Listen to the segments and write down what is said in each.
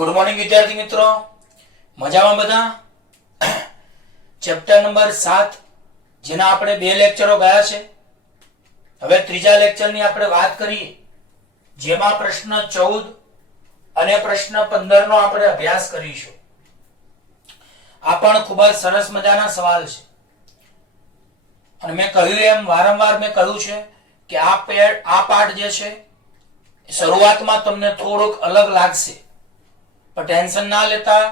Good morning વિદ્યાર્થી મિત્રો, મજામાં બધા? ચેપ્ટર નંબર 7 જેના આપણે 2 લેક્ચરો ગયા છે. હવે ત્રીજા લેક્ચરની આપણે વાત કરીએ, જેમાં પ્રશ્ન 14 અને પ્રશ્ન 15 નો આપણે અભ્યાસ કરીશું. આ પણ ખૂબ જ સરસ મજાના સવાલ છે અને મેં કહ્યું એમ વારંવાર મેં કહ્યું છે કે આ પાઠ જે છે શરૂઆતમાં તમને થોડુંક અલગ લાગશે, પણ ટેન્શન ના લેતા,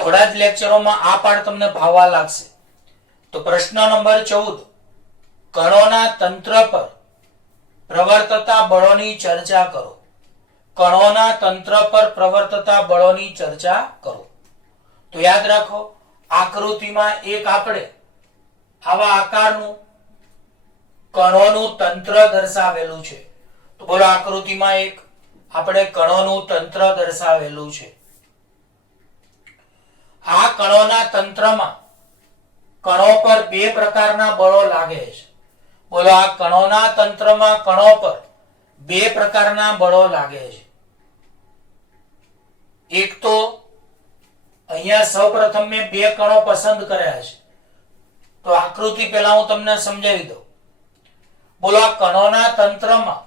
થોડા જ લેક્ચરોમાં આ પાઠ તમને ભાવવા લાગશે. તો પ્રશ્ન નંબર 14, કણોના તંત્ર પર પ્રવર્તતા બળોની ચર્ચા કરો. કણોના તંત્ર પર પ્રવર્તતા બળોની ચર્ચા કરો. તો યાદ રાખો, આકૃતિમાં એક આપણે આવા આકારનું કણોનું તંત્ર દર્શાવેલું છે. તો બોલો, આકૃતિમાં એક આપણે કણોનું તંત્ર દર્શાવેલું છે. આ કણોના તંત્રમાં કણો પર 2 પ્રકારના બળો લાગે છે. બોલો, આ કણોના તંત્રમાં કણો પર 2 પ્રકારના બળો લાગે છે. એક તો અહીંયા સૌપ્રથમ મેં 2 કણો પસંદ કર્યા છે, તો આકૃતિ પહેલા હું તમને સમજાવી દઉં. બોલો, આ કણોના તંત્રમાં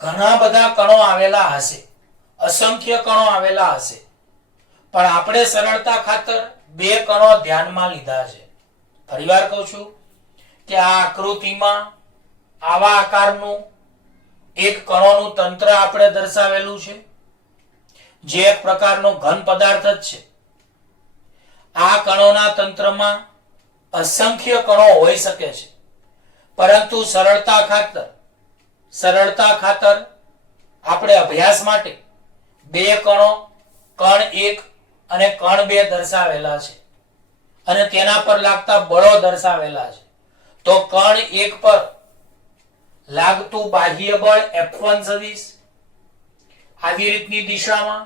ઘણા બધા કણો આવેલા હશે, અસંખ્ય કણો આવેલા હશે, પણ આપણે સરળતા ખાતર 2 કણો ધ્યાનમાં લીધા છે. ફરીવાર કહું છું કે આ આકૃતિમાં આવા આકારનું એક કણોનું તંત્ર આપણે દર્શાવેલું છે, જે એક પ્રકારનો ઘન પદાર્થ જ છે. આ કણોના તંત્રમાં અસંખ્ય કણો હોઈ શકે છે, પરંતુ સરળતા ખાતર આપણે અભ્યાસ માટે 2 કણો, કણ 1 અને કણ 2 દર્શાવેલા છે અને તેના પર લાગતા બળો દર્શાવેલા છે. તો કણ 1 પર લાગતું બાહ્ય બળ F1 સદિશ આવી રીતની દિશામાં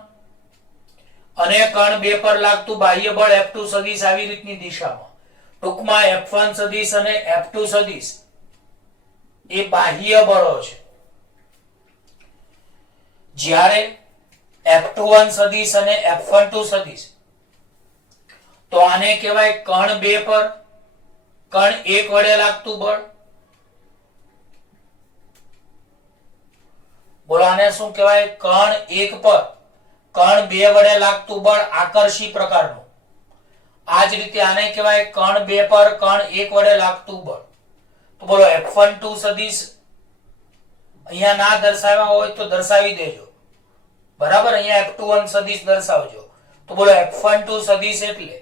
અને કણ 2 પર લાગતું બાહ્ય બળ F2 સદિશ આવી રીતની દિશામાં. ટૂંકમાં F1 સદિશ અને F2 સદિશ એ બાહ્ય બળો છે. જ્યારે F21 સદિશ અને F12 સદિશ, તો આને કહેવાય કણ 2 પર કણ 1 વડે લાગતું બળ. બોલો, આને શું કહેવાય? કણ 1 પર કણ 2 વડે લાગતું બળ આકર્ષી પ્રકારનું. આ જ રીતે આને કહેવાય કણ 2 પર કણ 1 વડે લાગતું બળ. તો બોલો, F12 સદિશ અહીંયા ના દર્શાવ્યા હોય તો દર્શાવી દેજો, બરાબર? અહીંયા F21 સદિશ દર્શાવજો. તો બોલો, F12 સદિશ એટલે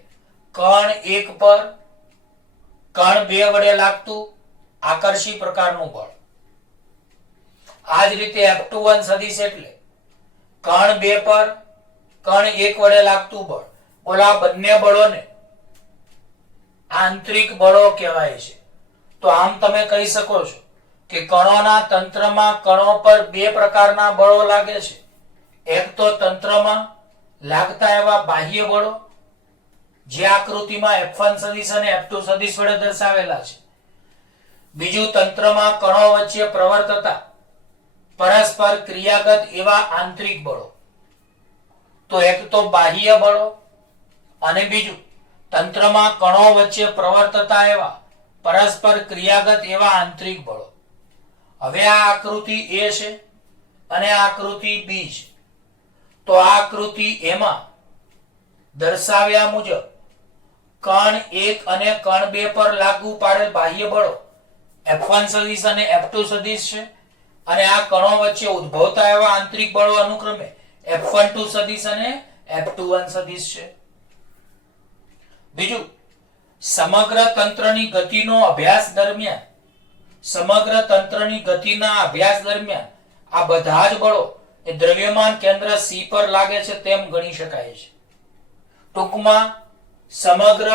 કણ 1 પર કણ 2 વડે લાગતું આકર્ષી પ્રકારનું બળ. આ જ રીતે F21 સદિશ એટલે કણ 2 પર કણ 1 વડે લાગતું બળ. બોલો, આ બંને બળોને આંતરિક બળો કહેવાય છે. તો આમ તમે કહી શકો છો કે કણોના તંત્રમાં કણો પર 2 પ્રકારના બળો લાગે છે. એક તો તંત્રમાં લાગતા એવા બાહ્ય બળો, જે આકૃતિમાં F1 સદિશ અને F2 સદિશ વડે દર્શાવેલા છે. બીજું, તંત્રમાં કણો વચ્ચે પ્રવર્તતા પરસ્પર ક્રિયાગત એવા આંતરિક બળો. તો એક તો બાહ્ય બળો અને બીજું તંત્રમાં કણો વચ્ચે પ્રવર્તતા એવા પરસ્પર ક્રિયાગત એવા આંતરિક બળો. હવે આ આકૃતિ A છે અને આ આકૃતિ B છે. તો આ આકૃતિ એમાં દર્શાવ્યા મુજબ કણ 1 અને કણ 2 પર લાગુ પાડેલ બાહ્ય બળો F1 સદિશ અને F2 સદિશ છે, અને આ કણો વચ્ચે ઉદ્ભવતા એવા આંતરિક બળો અનુક્રમે F12 સદિશ અને F21 સદિશ છે. બીજું, સમગ્ર તંત્રની ગતિના અભ્યાસ દરમિયાન આ બધા જ બળો એ દ્રવ્યમાન કેન્દ્ર C પર લાગે છે તેમ ગણી શકાય છે. ટૂંકમાં સમગ્ર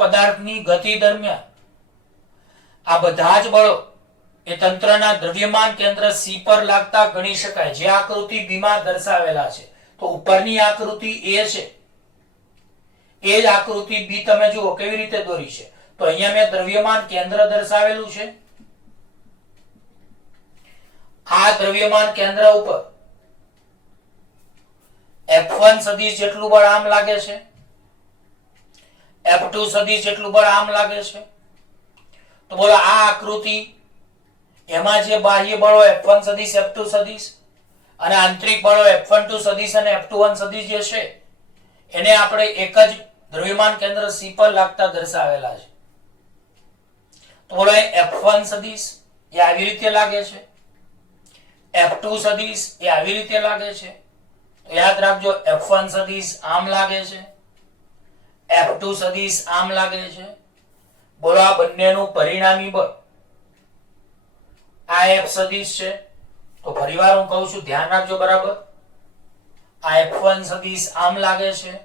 પદાર્થની ગતિ દરમિયાન આ બધા જ બળો એ તંત્રના દ્રવ્યમાન કેન્દ્ર C પર લાગતા ગણી શકાય, જે આકૃતિ B માં દર્શાવેલા છે. તો ઉપરની આકૃતિ A છે, એ જ આકૃતિ B તમે જુઓ કેવી રીતે દોરી છે. તો અહીંયા મેં દ્રવ્યમાન કેન્દ્ર દર્શાવેલું છે આ દ્રવ્યમાન કેન્દ્ર ઉપર F1 સદિશ જેટલું બળ આમ લાગે છે, F2 સદિશ જેટલું બળ આમ લાગે છે. તો બોલો આ આકૃતિ એમાં જે બાહ્ય બળો F1 સદિશ, F2 સદિશ અને આંતરિક બળો F12 સદિશ અને F21 સદિશ જે છે એને આપણે એક જ દ્રવ્યમાન કેન્દ્ર C પર લાગતા દર્શાવેલા છે. તો બોલો F1 સદિશ એ આવી રીતે લાગે છે, F2 સદિશ એ આવી રીતે લાગે છે. તો યાદ રાખજો F1 સદિશ આમ લાગે છે, F2 સદિશ આમ લાગે છે. બોલો આ બંનેનું પરિણામી બળ આ F સદિશ છે. તો ફરીવાર હું કહું છું, ધ્યાન રાખજો બરાબર. આ F1 સદિશ આમ લાગે છે,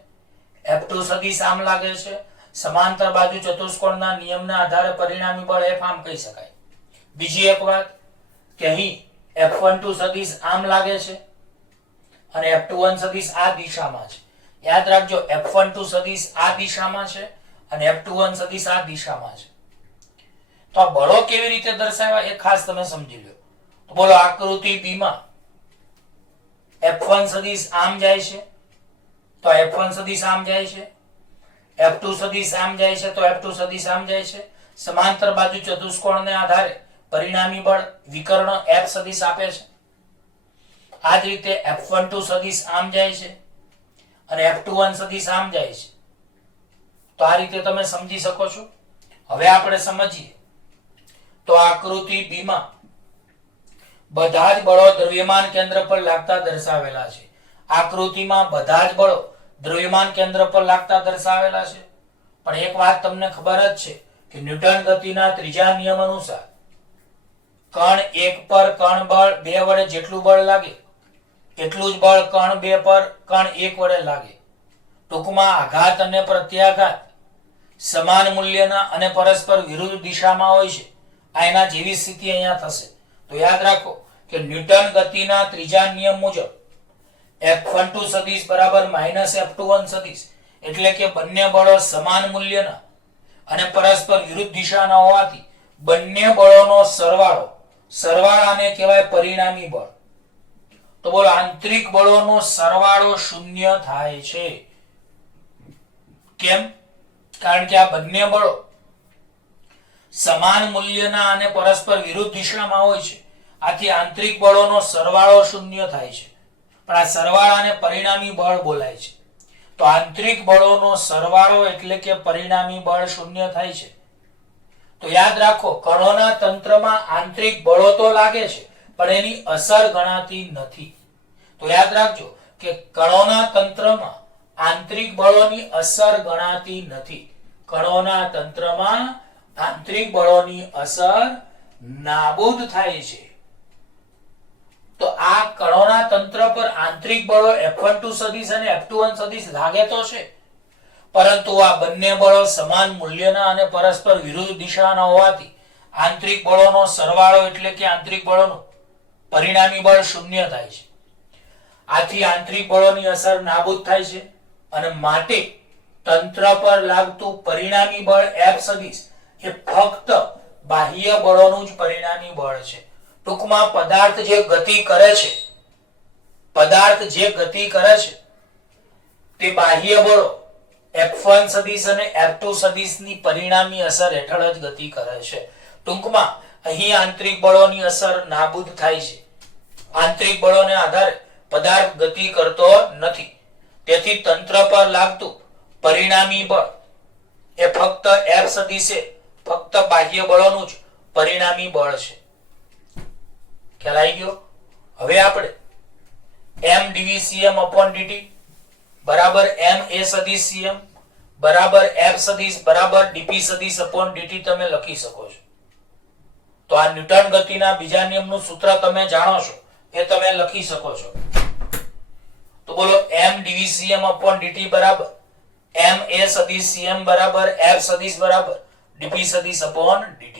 F2 સદિશ આમ લાગે છે. સમાંતર બાજુ ચતુષ્કોણના નિયમના આધારે પરિણામી બળ F આમ કહી શકાય. બીજી એક વાત કે અહીં F12 સદિશ આમ લાગે છે અને F21 સદિશ આ દિશામાં છે. યાદ રાખજો F12 સદિશ આ દિશામાં છે અને F21 સદિશ આ દિશામાં છે. તો આ બળો કેવી રીતે દર્શાવ્યા એ ખાસ તમે સમજી લો. તો બોલો આકૃતિ B માં F1 સદિશ આમ જાય છે તો F1 સદિશ આમ જાય છે, F2 સદિશ આમ જાય છે તો F2 સદિશ આમ જાય છે. સમાંતર બાજુ ચતુષ્કોણને આધારે પરિણામી બળ વિકર્ણ F સદિશ આપે છે. આ જ રીતે F12 સદિશ આમ જાય છે અને F21 સદિશ આમ જાય છે. તો આ રીતે તમે સમજી શકો છો. હવે આપણે સમજીએ તો આકૃતિ B માં બધા જ બળો દ્રવ્યમાન કેન્દ્ર પર લાગતા દર્શાવેલા છે. આકૃતિમાં બધા જ બળો દ્રવ્યમાન કેન્દ્ર પર લાગતા દર્શાવેલા છે. પણ એક વાત તમને ખબર જ છે કે ન્યૂટન ગતિના ત્રીજા નિયમ અનુસાર કણ 1 પર કણ બળ 2 વડે જેટલું બળ લાગે એટલું જ બળ કણ 2 પર કણ 1 વડે લાગે. ટૂંકમાં આઘાત અને પ્રત્યાઘાત સમાન મૂલ્યના અને પરસ્પર વિરુદ્ધ દિશામાં હોય છે. આ એના જેવી સ્થિતિ અહીંયા થશે. તો યાદ રાખો કે ન્યૂટન ગતિના ત્રીજા નિયમ મુજબ F12 સદિશ બરાબર -F21 સદિશ એટલે કે બંને બળો સમાન મૂલ્યના અને પરસ્પર વિરુદ્ધ દિશાના હોવાથી બંને બળોનો સરવાળાને કહેવાય પરિણામી બળ. તો બોલો આંતરિક બળોનો સરવાળો શૂન્ય થાય છે. કેમ? કારણ કે આ બંને બળો સમાન મૂલ્યના અને પરસ્પર વિરુદ્ધ દિશામાં હોય છે. આથી આંતરિક બળોનો સરવાળો શૂન્ય થાય છે. પણ આ સરવાળાને પરિણામી બળ બોલાય છે. તો આંતરિક બળોનો સરવાળો એટલે કે પરિણામી બળ શૂન્ય થાય છે. તો યાદ રાખો કણોના તંત્રમાં આંતરિક બળો તો લાગે છે પણ એની અસર ગણાતી નથી. તો યાદ રાખજો કે કણોના તંત્રમાં આંતરિક બળોની અસર ગણાતી નથી. કણોના તંત્રમાં આંતરિક બળોની અસર નાબૂદ થાય છે. તો આ કણોના તંત્ર પર આંતરિક બળો F12 સદિશ અને F21 સદિશ લાગે તો છે પરંતુ આ બંને બળો સમાન મૂલ્યના અને પરસ્પર વિરુદ્ધ દિશાના હોવાથી આંતરિક બળોનો સરવાળો એટલે કે આંતરિક બળોનું પરિણામી બળ શૂન્ય થાય છે. આથી આંતરિક બળોની અસર નાબૂદ થાય છે અને માટે તંત્ર પર લાગતું પરિણામી બળ F સદિશ એ ફક્ત બાહ્ય બળોનું જ પરિણામી બળ છે. ટૂંકમાં પદાર્થ જે ગતિ કરે છે તે બાહ્ય બળો F1 સદિશ અને F2 સદિશની પરિણામી અસર હેઠળ જ ગતિ કરે છે. ટૂંકમાં અહીં આંતરિક બળોની અસર નાબૂદ થાય છે. આંતરિક બળોને આધારે પદાર્થ ગતિ કરતો નથી. તેથી તંત્ર પર લાગતું પરિણામી બળ એ ફક્ત F સદિશે ફક્ત બાહ્ય બળોનું જ પરિણામી બળ છે. ખ્યાલ આવી ગયો? હવે આપણે m dvcm/dt બરાબર m a સદિશ cm બરાબર f સદિશ બરાબર dp સદિશ/dt તમે લખી શકો છો. તો આ ન્યૂટન ગતિના બીજા નિયમનું સૂત્ર તમે જાણો છો એ તમે લખી શકો છો. તો બોલો m dvcm/dt બરાબર m a સદિશ cm બરાબર f સદિશ બરાબર dp સદિશ/dt.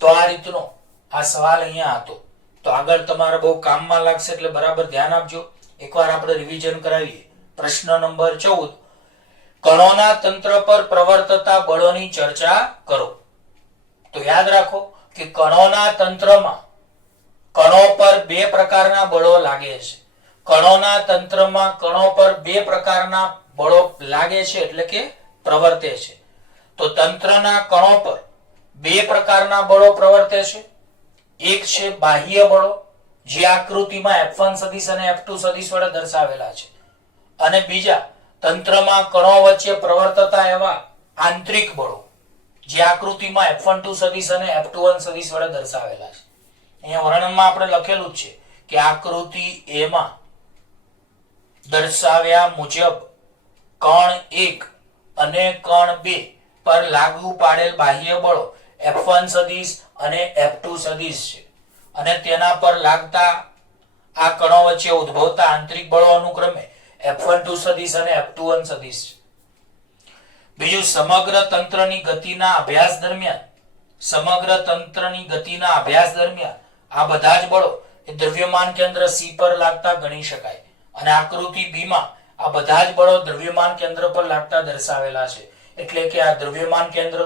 તો આ રીતનો આ સવાલ અહીંયા હતો. તો આગળ તમારે બહુ કામમાં લાગશે એટલે બરાબર ધ્યાન આપજો. એકવાર આપણે રિવિઝન કરાવીએ. પ્રશ્ન નંબર 14 કણોના તંત્ર પર પ્રવર્તતા બળોની ચર્ચા કરો. તો યાદ રાખો કે કણોના તંત્રમાં કણો પર બે પ્રકારના બળો લાગે છે. કણોના તંત્રમાં કણો પર બે પ્રકારના બળો લાગે છે એટલે કે પ્રવર્તે છે. તો તંત્રના કણો પર બે પ્રકારના બળો પ્રવર્તે છે. એક છે બાહ્ય બળો, જે આકૃતિમાં F1 સદિશ અને F2 સદિશ વડે દર્શાવેલા છે, અને બીજા તંત્રમાં કણો વચ્ચે પ્રવર્તતા એવા આંતરિક બળો, જે આકૃતિમાં F12 સદિશ અને F21 સદિશ વડે દર્શાવેલા છે. અહીંયા વર્ણનમાં આપણે લખેલું છે કે આકૃતિ A માં દર્શાવ્યા મુજબ કણ 1 અને કણ 2 પર લાગુ પાડેલ બાહ્ય બળો F1 સદિશ અને F2 સદિશ છે, અને તેના પર લાગતા આ કણો વચ્ચે ઉદ્ભવતા આંતરિક બળો અનુક્રમે F12 સદિશ અને F21 સદિશ છે. બીજું, સમગ્ર તંત્રની ગતિના અભ્યાસ દરમિયાન આ બધા જ બળો એ દ્રવ્યમાન કેન્દ્ર C પર લાગતા ગણી શકાય, અને આકૃતિ B માં આ બધા જ બળો દ્રવ્યમાન કેન્દ્ર પર લાગતા દર્શાવેલા છે. એટલે કે આ દ્રવ્યમાન કેન્દ્ર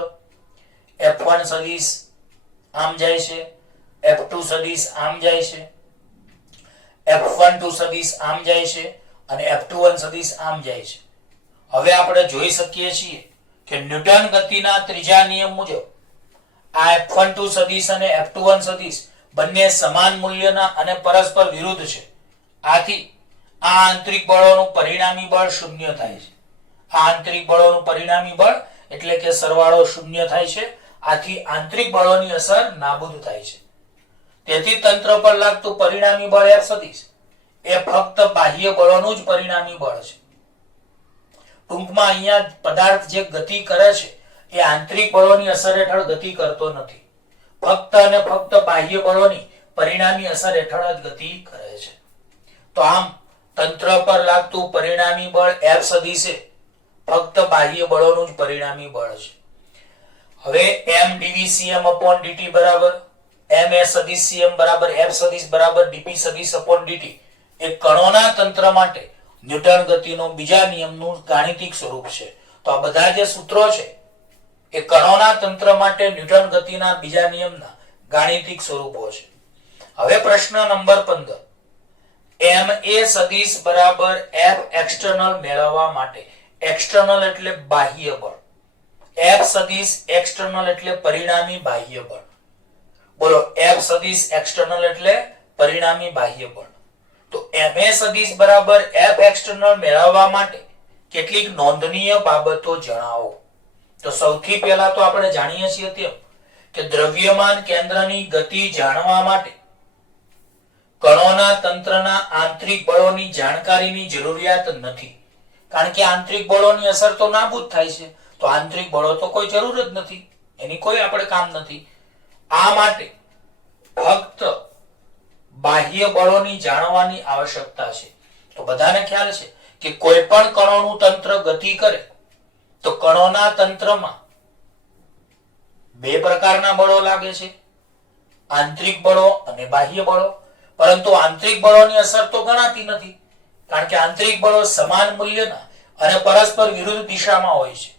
F1 સદિશ આમ જાય છે, F2 સદિશ આમ જાય છે, F12 સદિશ આમ જાય છે, અને F21 સદિશ આમ જાય છે. હવે આપણે જોઈ શકીએ છીએ કે ન્યૂટન ગતિના ત્રીજા નિયમ મુજબ આ F12 સદિશ અને F21 સદિશ બંને સમાન મૂલ્યના અને પરસ્પર વિરુદ્ધ છે. આથી આ આંતરિક બળોનું પરિણામી બળ શૂન્ય થાય છે. આ આંતરિક બળોનું પરિણામી બળ એટલે કે સરવાળો શૂન્ય થાય છે. આથી આંતરિક બળોની અસર નાબૂદ થાય છે. તેથી તંત્ર પર લાગતું પરિણામી બળ F સદિશ એ ફક્ત બાહ્ય બળોનું જ પરિણામી બળ છે. ટૂંકમાં અહીંયા પદાર્થ જે ગતિ કરે છે એ આંતરિક બળોની અસર હેઠળ ગતિ કરતો નથી, ફક્ત અને ફક્ત બાહ્ય બળોની પરિણામી અસર હેઠળ જ ગતિ કરે છે. તો આમ તંત્ર પર લાગતું પરિણામી બળ F સદિશ એ ફક્ત બાહ્ય બળોનું જ પરિણામી બળ છે. હવે m dvcm upon dt બરાબર m a સદિશ cm બરાબર F સદિશ બરાબર dp સદિશ upon dt એ કણોના તંત્ર માટે ન્યૂટન ગતિનો બીજા નિયમનું ગાણિતિક સ્વરૂપ છે. તો આ બધા જે સૂત્રો છે એ કણોના તંત્ર માટે ન્યૂટન ગતિના બીજા નિયમના ગાણિતિક સ્વરૂપો છે. હવે પ્રશ્ન નંબર 15, m a સદિશ બરાબર F એક્સટર્નલ મેળવવા માટે, એક્સટર્નલ એટલે બાહ્ય બળ, F સદિશ એક્સટર્નલ એટલે પરિણામી બાહ્ય બળ. બોલો, F સદિશ એક્સટર્નલ એટલે પરિણામી બાહ્ય બળ. તો ma સદિશ બરાબર F એક્સટર્નલ મેળવવા માટે કેટલીક નોંધનીય બાબતો જણાવો. તો સૌથી પહેલા તો આપણે જાણીએ છીએ તેમ કે દ્રવ્યમાન કેન્દ્રની ગતિ જાણવા માટે કણોના તંત્રના આંતરિક બળોની જાણકારીની જરૂરિયાત નથી, કારણ કે આંતરિક બળોની અસર તો નાબૂદ થાય છે. તો આંતરિક બળો તો કોઈ જરૂર જ નથી, એની કોઈ આપણે કામ નથી. આ માટે ફક્ત બાહ્ય બળોની જાણવાની આવશ્યકતા છે. તો બધાને ખ્યાલ છે કે કોઈ પણ કણોનું તંત્ર ગતિ કરે તો કણોના તંત્રમાં બે પ્રકારના બળો લાગે છે, આંતરિક બળો અને બાહ્ય બળો. પરંતુ આંતરિક બળોની અસર તો ગણાતી નથી, કારણ કે આંતરિક બળો સમાન મૂલ્યના અને પરસ્પર વિરુદ્ધ દિશામાં હોય છે.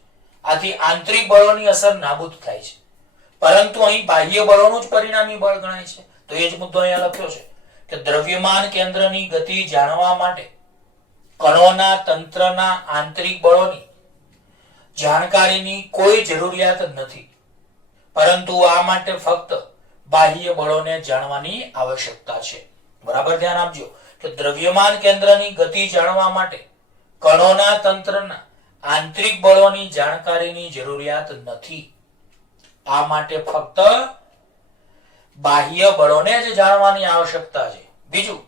આથી આંતરિક બળોની અસર નાબૂદ થાય છે. પરંતુ અહીં બાહ્ય બળોનું જ પરિણામી બળ ગણાય છે. તો એ જ મુદ્દો અહીંયા લખ્યો છે કે દ્રવ્યમાન કેન્દ્રની ગતિ જાણવા માટે કણોના તંત્રના આંતરિક બળોની જાણકારીની કોઈ જરૂરિયાત નથી, પરંતુ આ માટે ફક્ત બાહ્ય બળોને જાણવાની આવશ્યકતા છે. બરાબર ધ્યાન આપજો કે દ્રવ્યમાન કેન્દ્રની ગતિ જાણવા માટે કણોના તંત્રના આંતરિક બળોની જાણકારીની જરૂરિયાત નથી. આ માટે ફક્ત બાહ્ય બળોને જ જાણવાની આવશ્યકતા છે. બીજું,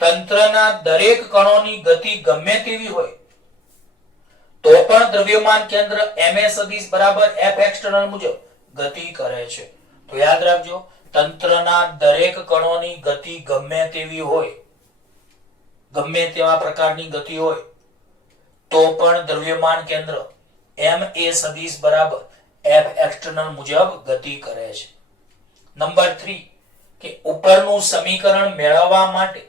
તંત્રના દરેક કણોની ગતિ ગમે તેવી હોય તો પણ દ્રવ્યમાન કેન્દ્ર ma સદિશ બરાબર F એક્સટર્નલ મુજબ ગતિ કરે છે. તો યાદ રાખજો, તંત્રના દરેક કણોની ગતિ ગમે તેવી હોય, ગમે તેવા પ્રકારની ગતિ હોય તો પણ દ્રવ્યમાન કેન્દ્ર ma સદિશ બરાબર F એક્સટર્નલ મુજબ ગતિ કરે છે. નંબર 3 કે ઉપરનું સમીકરણ મેળવવા માટે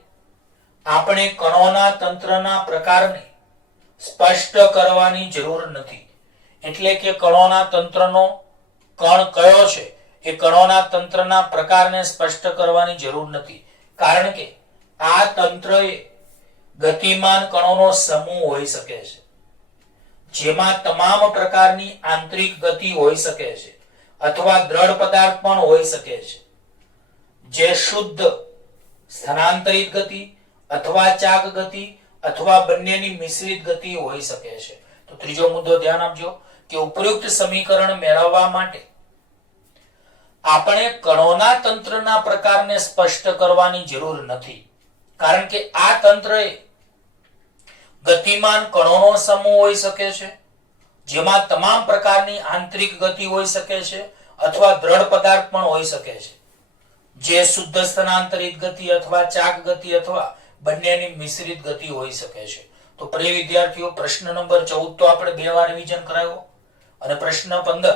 આપણે કણોના તંત્રના પ્રકારને સ્પષ્ટ કરવાની જરૂર નથી. એટલે કે કણોના તંત્રનો કણ કયો છે એ કણોના તંત્રના પ્રકારને સ્પષ્ટ કરવાની જરૂર નથી. કારણ કે આ તંત્ર એ ગતિમાન કણોનો સમૂહ હોઈ શકે છે, જેમાં તમામ પ્રકારની આંતરિક ગતિ હોઈ શકે છે અથવા દ્રઢ પદાર્થ પણ હોઈ શકે છે, જે શુદ્ધ સ્થાનાંતરિત ગતિ અથવા ચાક ગતિ અથવા બંનેની મિશ્રિત ગતિ હોઈ શકે છે. તો ત્રીજો મુદ્દો ધ્યાન આપજો કે ઉપયુક્ત સમીકરણ મેળવવા માટે આપણે કણોના તંત્રના પ્રકારને સ્પષ્ટ કરવાની જરૂર નથી, કારણ કે આ તંત્ર એ ગતિમાન કણોનો સમૂહ હોઈ શકે છે, જેમાં તમામ પ્રકારની આંતરિક ગતિ હોઈ શકે છે અથવા દ્રઢ પદાર્થ પણ હોઈ શકે છે, જે શુદ્ધ સ્થાનાંતરિત ગતિ અથવા ચાક ગતિ અથવા બંનેની મિશ્રિત ગતિ હોઈ શકે છે. તો પ્રિય વિદ્યાર્થીઓ, પ્રશ્ન નંબર 14 તો આપણે 2 વાર રિવિઝન કરાવ્યો, અને પ્રશ્ન 15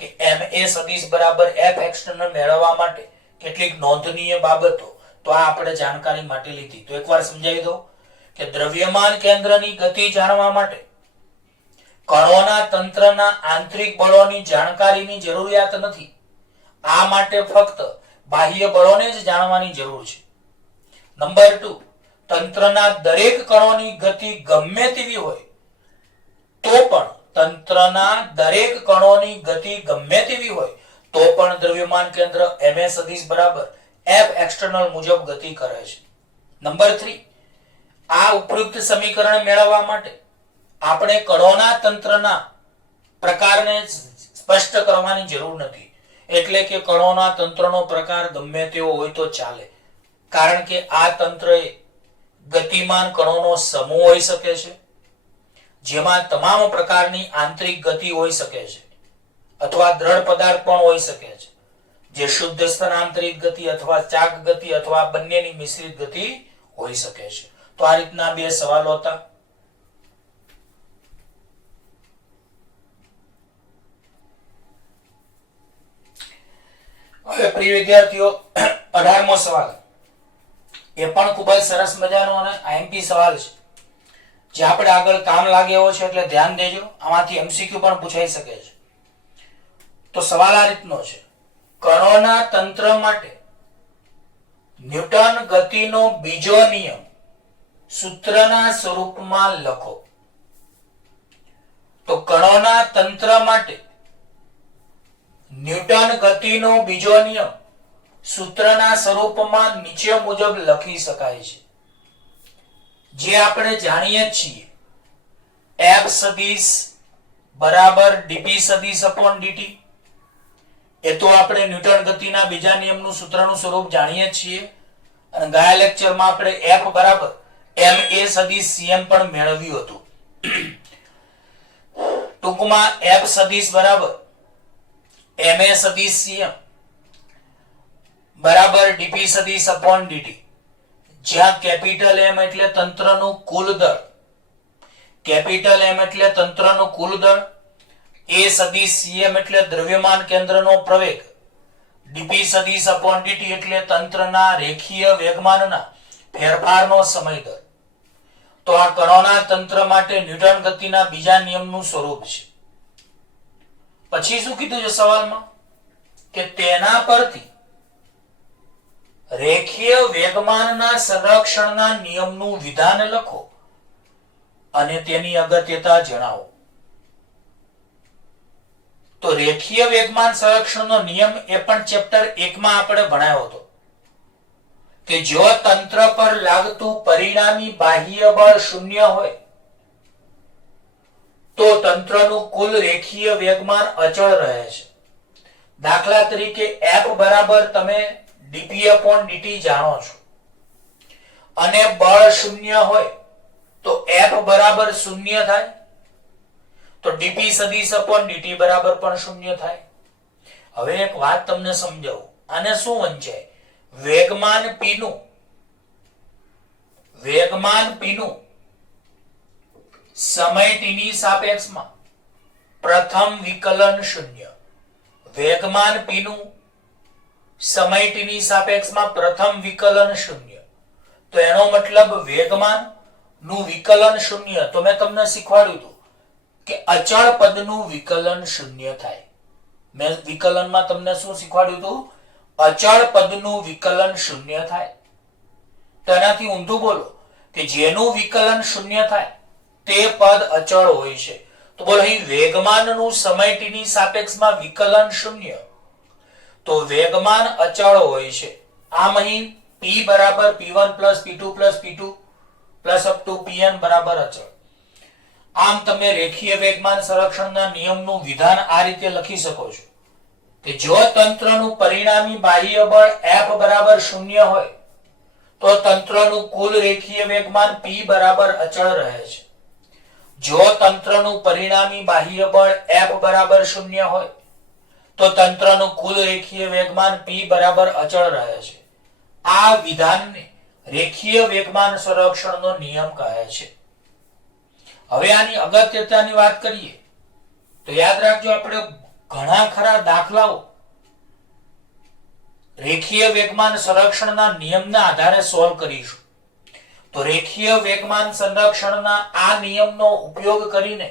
કે ma સદિશ બરાબર f એક્સટર્નલ મેળવવા માટે કેટલીક નોંધનીય બાબતો, તો આ આપણે જાણકારી માટે લીધી. તો એકવાર સમજાવી દઉં કે દ્રવ્યમાન કેન્દ્રની ગતિ જાણવા માટે કણોના તંત્રના આંતરિક બળોની જાણકારીની જરૂરિયાત નથી. આ માટે ફક્ત બાહ્ય બળોને જ જાણવાની જરૂર છે. નંબર 2, તંત્રના દરેક કણોની ગતિ ગમે તેવી હોય તો પણ દ્રવ્યમાન કેન્દ્ર ma સદિશ બરાબર f એક્સટર્નલ મુજબ ગતિ કરે છે. નંબર 3, આ ઉપયુક્ત સમીકરણ મેળવવા માટે આપણે કણોના તંત્રના પ્રકારને સ્પષ્ટ કરવાની જરૂર નથી, એટલે કે કણોના તંત્રનો પ્રકાર ગમે તેવો હોય તો ચાલે, કારણ કે આ તંત્ર એ ગતિમાન કણોનો સમૂહ હોઈ શકે છે, જેમાં તમામ પ્રકારની આંતરિક ગતિ હોઈ શકે છે અથવા દ્રઢ પદાર્થ પણ હોઈ શકે છે, જે શુદ્ધ સ્થાનાંતરિત ગતિ અથવા ચાક ગતિ અથવા બંનેની મિશ્રિત ગતિ હોઈ શકે છે. તો આ રીતના 2 સવાલો હતા. હવે પ્રિય વિદ્યાર્થીઓ, 18મો સવાલ એ પણ ખૂબ જ સરસ મજાનો અને આઈએમપી સવાલ છે, જે આપણે આગળ કામ લાગે એવો છે, એટલે ધ્યાન દેજો. આમાંથી એમસીક્યુ પણ પૂછાઈ શકે છે. તો સવાલ આ રીતનો છે: કણોના તંત્ર માટે ન્યૂટન ગતિનો બીજો નિયમ સૂત્રના સ્વરૂપમાં લખો. તો કણોના તંત્ર માટે ન્યૂટન ગતિનો બીજો નિયમ સૂત્રના સ્વરૂપમાં નીચે મુજબ લખી શકાય છે, જે આપણે જાણીએ છીએ F સદિશ બરાબર dp સદિશ upon dt. એ તો આપણે ન્યૂટન ગતિના બીજા નિયમનું સૂત્રનું સ્વરૂપ જાણીએ છીએ, અને ગયા લેક્ચરમાં આપણે F બરાબર ma સદિશ cm પણ મેળવ્યું હતું. ટૂંકમાં F સદિશ બરાબર ma સદિશ cm બરાબર dp સદિશ upon dt, જ્યાં કેપિટલ M એટલે તંત્રનું કુલ દળ, કેપિટલ M એટલે તંત્રનું કુલ દળ, a સદિશ cm એટલે દ્રવ્યમાન કેન્દ્રનો પ્રવેગ, dp સદિશ upon dt એટલે તંત્રના રેખીય વેગમાનના ફેરફારનો સમય દર. તો આ કણોના તંત્ર માટે ન્યૂટન ગતિના બીજા નિયમનું સ્વરૂપ છે. પછી શું કીધું છે સવાલમાં કે તેના પરથી રેખીય વેગમાનના સંરક્ષણના નિયમનું વિધાન લખો અને તેની અગત્યતા જણાવો. તો રેખીય વેગમાન સંરક્ષણનો નિયમ એ પણ ચેપ્ટર 1 માં આપણે ભણાવ્યો હતો કે જો તંત્ર પર લાગતું પરિણામી બાહ્ય બળ શૂન્ય હોય તો તંત્રનું કુલ રેખીય વેગમાન અચળ રહે છે. દાખલા તરીકે F બરાબર તમે dp upon dt જાણો છો, અને બળ શૂન્ય હોય તો F બરાબર શૂન્ય થાય, તો dp સદિશ upon dt બરાબર પણ શૂન્ય થાય. હવે એક વાત તમને સમજાવું, આને શું વંચાય? વેગમાન p નું સમય t ની સાપેક્ષમાં પ્રથમ વિકલન શૂન્ય. વેગમાન p નું સમય t ની સાપેક્ષમાં પ્રથમ વિકલન શૂન્ય. તો એનો મતલબ વેગમાન નું વિકલન શૂન્ય. તો મેં તમને શીખવાડ્યું હતું કે અચળ પદનું વિકલન શૂન્ય થાય. મેં વિકલનમાં તમને શું શીખવાડ્યું હતું? અચળ પદનું વિકલન શૂન્ય થાય. તો એનાથી ઊંધું બોલો કે જેનું વિકલન શૂન્ય થાય તે પદ અચળ હોય છે. તો બોલો અહીં વેગમાનનું સમય t ની સાપેક્ષમાં વિકલન શૂન્ય, તો વેગમાન અચળ હોય છે. આમ અહીં p બરાબર p1 plus p2 plus p2 plus up to pn બરાબર અચળ. આમ તમે રેખીય વેગમાન સંરક્ષણના નિયમનું વિધાન આ રીતે લખી શકો છો કે જો તંત્રનું પરિણામી બાહ્ય બળ F બરાબર શૂન્ય હોય તો તંત્રનું કુલ રેખીય વેગમાન p બરાબર અચળ રહે છે. જો તંત્રનું પરિણામી બાહ્ય બળ F બરાબર શૂન્ય હોય તો તંત્રનું કુલ રેખીય વેગમાન p બરાબર અચળ રહે છે. આ વિધાનને રેખીય વેગમાન સંરક્ષણનો નિયમ કહે છે. હવે આની અગત્યતાની વાત કરીએ તો યાદ રાખજો, આપણે ઘણા ખરા દાખલાઓ રેખીય વેગમાન સંરક્ષણના નિયમના આધારે સોલ્વ કરીશું. તો રેખીય વેગમાન સંરક્ષણના આ નિયમનો ઉપયોગ કરીને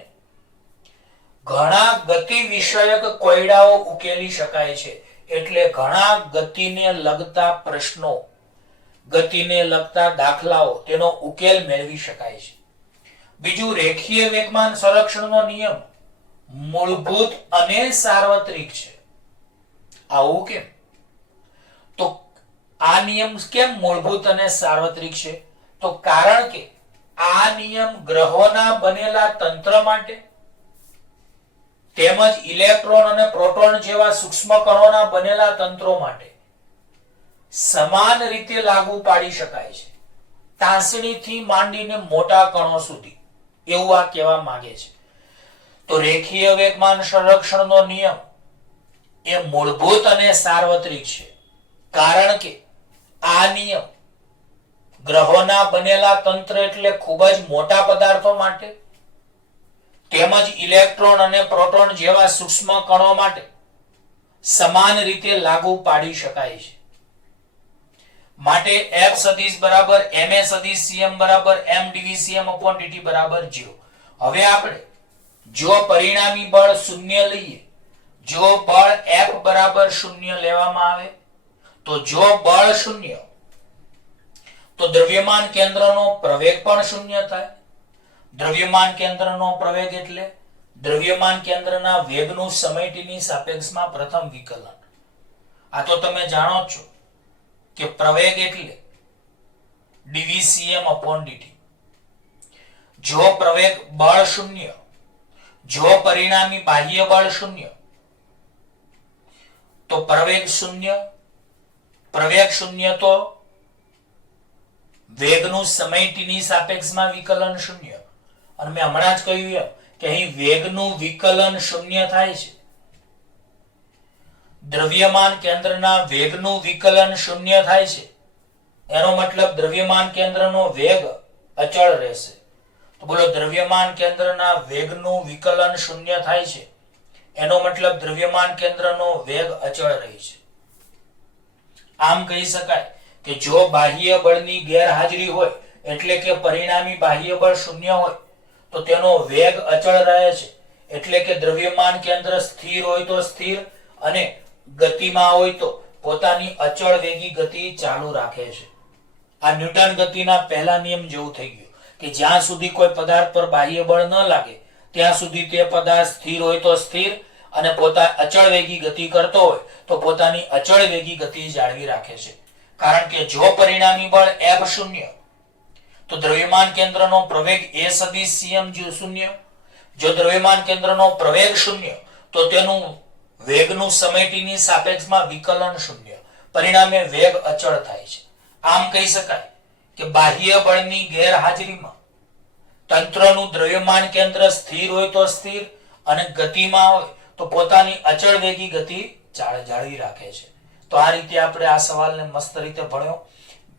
ઘણા ગતિ વિષયક કોયડાઓ ઉકેલી શકાય છે. એટલે ઘણા ગતિને લગતા પ્રશ્નો, ગતિને લગતા દાખલાઓ, તેનો ઉકેલ મેળવી શકાય છે. બીજું, રેખીય વેગમાન સંરક્ષણનો નિયમ મૂળભૂત અને સાર્વત્રિક છે. આવું કેમ? તો આ નિયમ કેમ મૂળભૂત અને સાર્વત્રિક છે? તો કારણ કે આ નિયમ ગ્રહોના બનેલા તંત્ર માટે તેમજ ઇલેક્ટ્રોન અને પ્રોટોન જેવા સૂક્ષ્મ કણોના બનેલા તંત્રો માટે સમાન રીતે લાગુ પાડી શકાય છે. તાંસણીથી માંડીને મોટા કણો સુધી, એવું આ કહેવા માંગે છે. તો રેખીય વેગમાન સંરક્ષણનો નિયમ એ મૂળભૂત અને સાર્વત્રિક છે કારણ કે આ નિયમ ગ્રહોના બનેલા તંત્ર એટલે ખૂબ જ મોટા પદાર્થો માટે તેમજ ઇલેક્ટ્રોન અને પ્રોટોન જેવા સૂક્ષ્મ કણો માટે સમાન રીતે લાગુ પાડી શકાય છે. માટે F સદિશ બરાબર ma સદિશ cm બરાબર m dvcm upon dt બરાબર 0. હવે આપણે જો પરિણામી બળ શૂન્ય લઈએ, જો બળ F બરાબર શૂન્ય લેવામાં આવે તો જો બળ શૂન્ય તો દ્રવ્યમાન કેન્દ્રનો પ્રવેગ પણ શૂન્ય થાય. દ્રવ્યમાન કેન્દ્રનો પ્રવેગ એટલે દ્રવ્યમાન કેન્દ્રના વેગનું સમય t ની સાપેક્ષમાં પ્રથમ વિકલન. આ તો તમે જાણો છો કે પ્રવેગ એટલે dvcm upon dt. જો પ્રવેગ બળ શૂન્ય, જો પરિણામી બાહ્ય બળ શૂન્ય તો પ્રવેગ શૂન્ય, પ્રવેગ શૂન્ય તો વેગનું સમય t ની સાપેક્ષમાં વિકલન શૂન્ય. અને મેં હમણાં જ કહ્યું કે અહીં વેગનું વિકલન શૂન્ય થાય છે. દ્રવ્યમાન કેન્દ્રના વેગનું વિકલન શૂન્ય થાય છે એનો મતલબ દ્રવ્યમાન કેન્દ્રનો વેગ અચળ રહેશે. તો બોલો, દ્રવ્યમાન કેન્દ્રના વેગનું વિકલન શૂન્ય થાય છે એનો મતલબ દ્રવ્યમાન કેન્દ્રનો વેગ અચળ રહે છે. આમ કહી શકાય કે જો બાહ્ય બળની ગેરહાજરી હોય એટલે કે પરિણામી બાહ્ય બળ શૂન્ય હોય તો તેનો વેગ અચળ રહે છે. એટલે કે દ્રવ્યમાન કેન્દ્ર સ્થિર હોય તો સ્થિર અને ગતિમાં હોય તો પોતાની અચળ વેગી ગતિ ચાલુ રાખે છે. આ ન્યૂટન ગતિના પહેલા નિયમ જેવું થઈ ગયું કે જ્યાં સુધી કોઈ પદાર્થ પર બાહ્ય બળ ન લાગે ત્યાં સુધી તે પદાર્થ સ્થિર હોય તો સ્થિર અને પોતા અચળ વેગી ગતિ કરતો હોય તો પોતાની અચળ વેગી ગતિ જાળવી રાખે છે. કારણ કે જો પરિણામી બળ F શૂન્ય તો દ્રવ્યમાન કેન્દ્રનો પ્રવેગ a સદિશ cm શૂન્ય. જો દ્રવ્યમાન કેન્દ્રનો પ્રવેગ શૂન્ય તો તેનું વેગનું સમય t ની સાપેક્ષમાં વિકલન શૂન્ય. પરિણામે વેગ અચળ થાય છે. આમ કહી શકાય કે બાહ્ય બળની ગેરહાજરીમાં તંત્રનું દ્રવ્યમાન કેન્દ્ર સ્થિર હોય તો સ્થિર અને ગતિમાં હોય તો પોતાની અચળ વેગી ગતિ જાળવી રાખે છે. તો આ રીતે આપણે આ સવાલને મસ્ત રીતે ભણ્યો.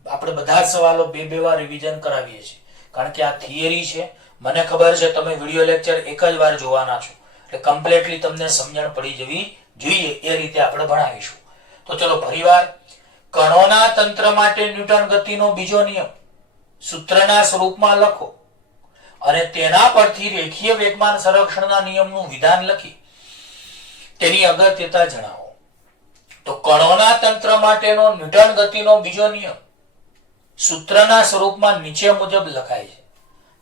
આપણે બધા સવાલો બે વાર રિવિઝન કરાવીએ છીએ કારણ કે આ થિયરી છે. મને ખબર છે તમે વિડિયો લેક્ચર એક જ વાર જોવાના છો એટલે કમ્પ્લીટલી તમને સમજણ પડી જવી જોઈએ એ રીતે આપણે ભણાવીશું. તો ચલો ફરીવાર, કણોના તંત્ર માટે ન્યૂટન ગતિનો બીજો નિયમ સૂત્રના સ્વરૂપમાં લખો અને તેના પરથી રેખીય વેગમાન સંરક્ષણના નિયમનું વિધાન લખી તેની અગત્યતા જણાવો. તો કણોના તંત્ર માટેનો ન્યૂટન ગતિનો બીજો નિયમ સૂત્રના સ્વરૂપમાં નીચે મુજબ લખાય છે.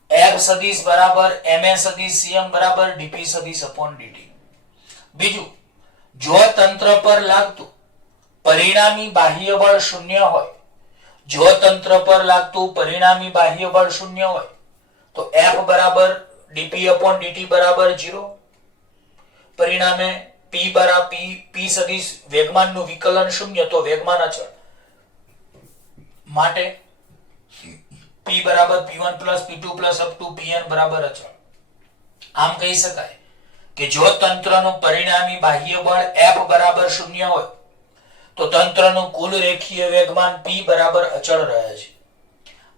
F સદિશ બરાબર ma સદિશ cm બરાબર dp સદિશ upon dt. બીજું, જો તંત્ર પર લાગતું પરિણામી બાહ્ય બળ શૂન્ય હોય, જો તંત્ર પર લાગતું પરિણામી બાહ્ય બળ શૂન્ય હોય તો F બરાબર dp upon dt બરાબર 0. પરિણામે p સદિશ વેગમાનનું વિકલન શૂન્ય તો વેગમાન અચળ માટે p બરાબર p1 p2 up to pn બરાબર અચળ. આમ કહી શકાય કે જો તંત્રનું પરિણામી બાહ્ય બળ F બરાબર શૂન્ય હોય તો તંત્રનું કુલ રેખીય વેગમાન p બરાબર અચળ રહે છે.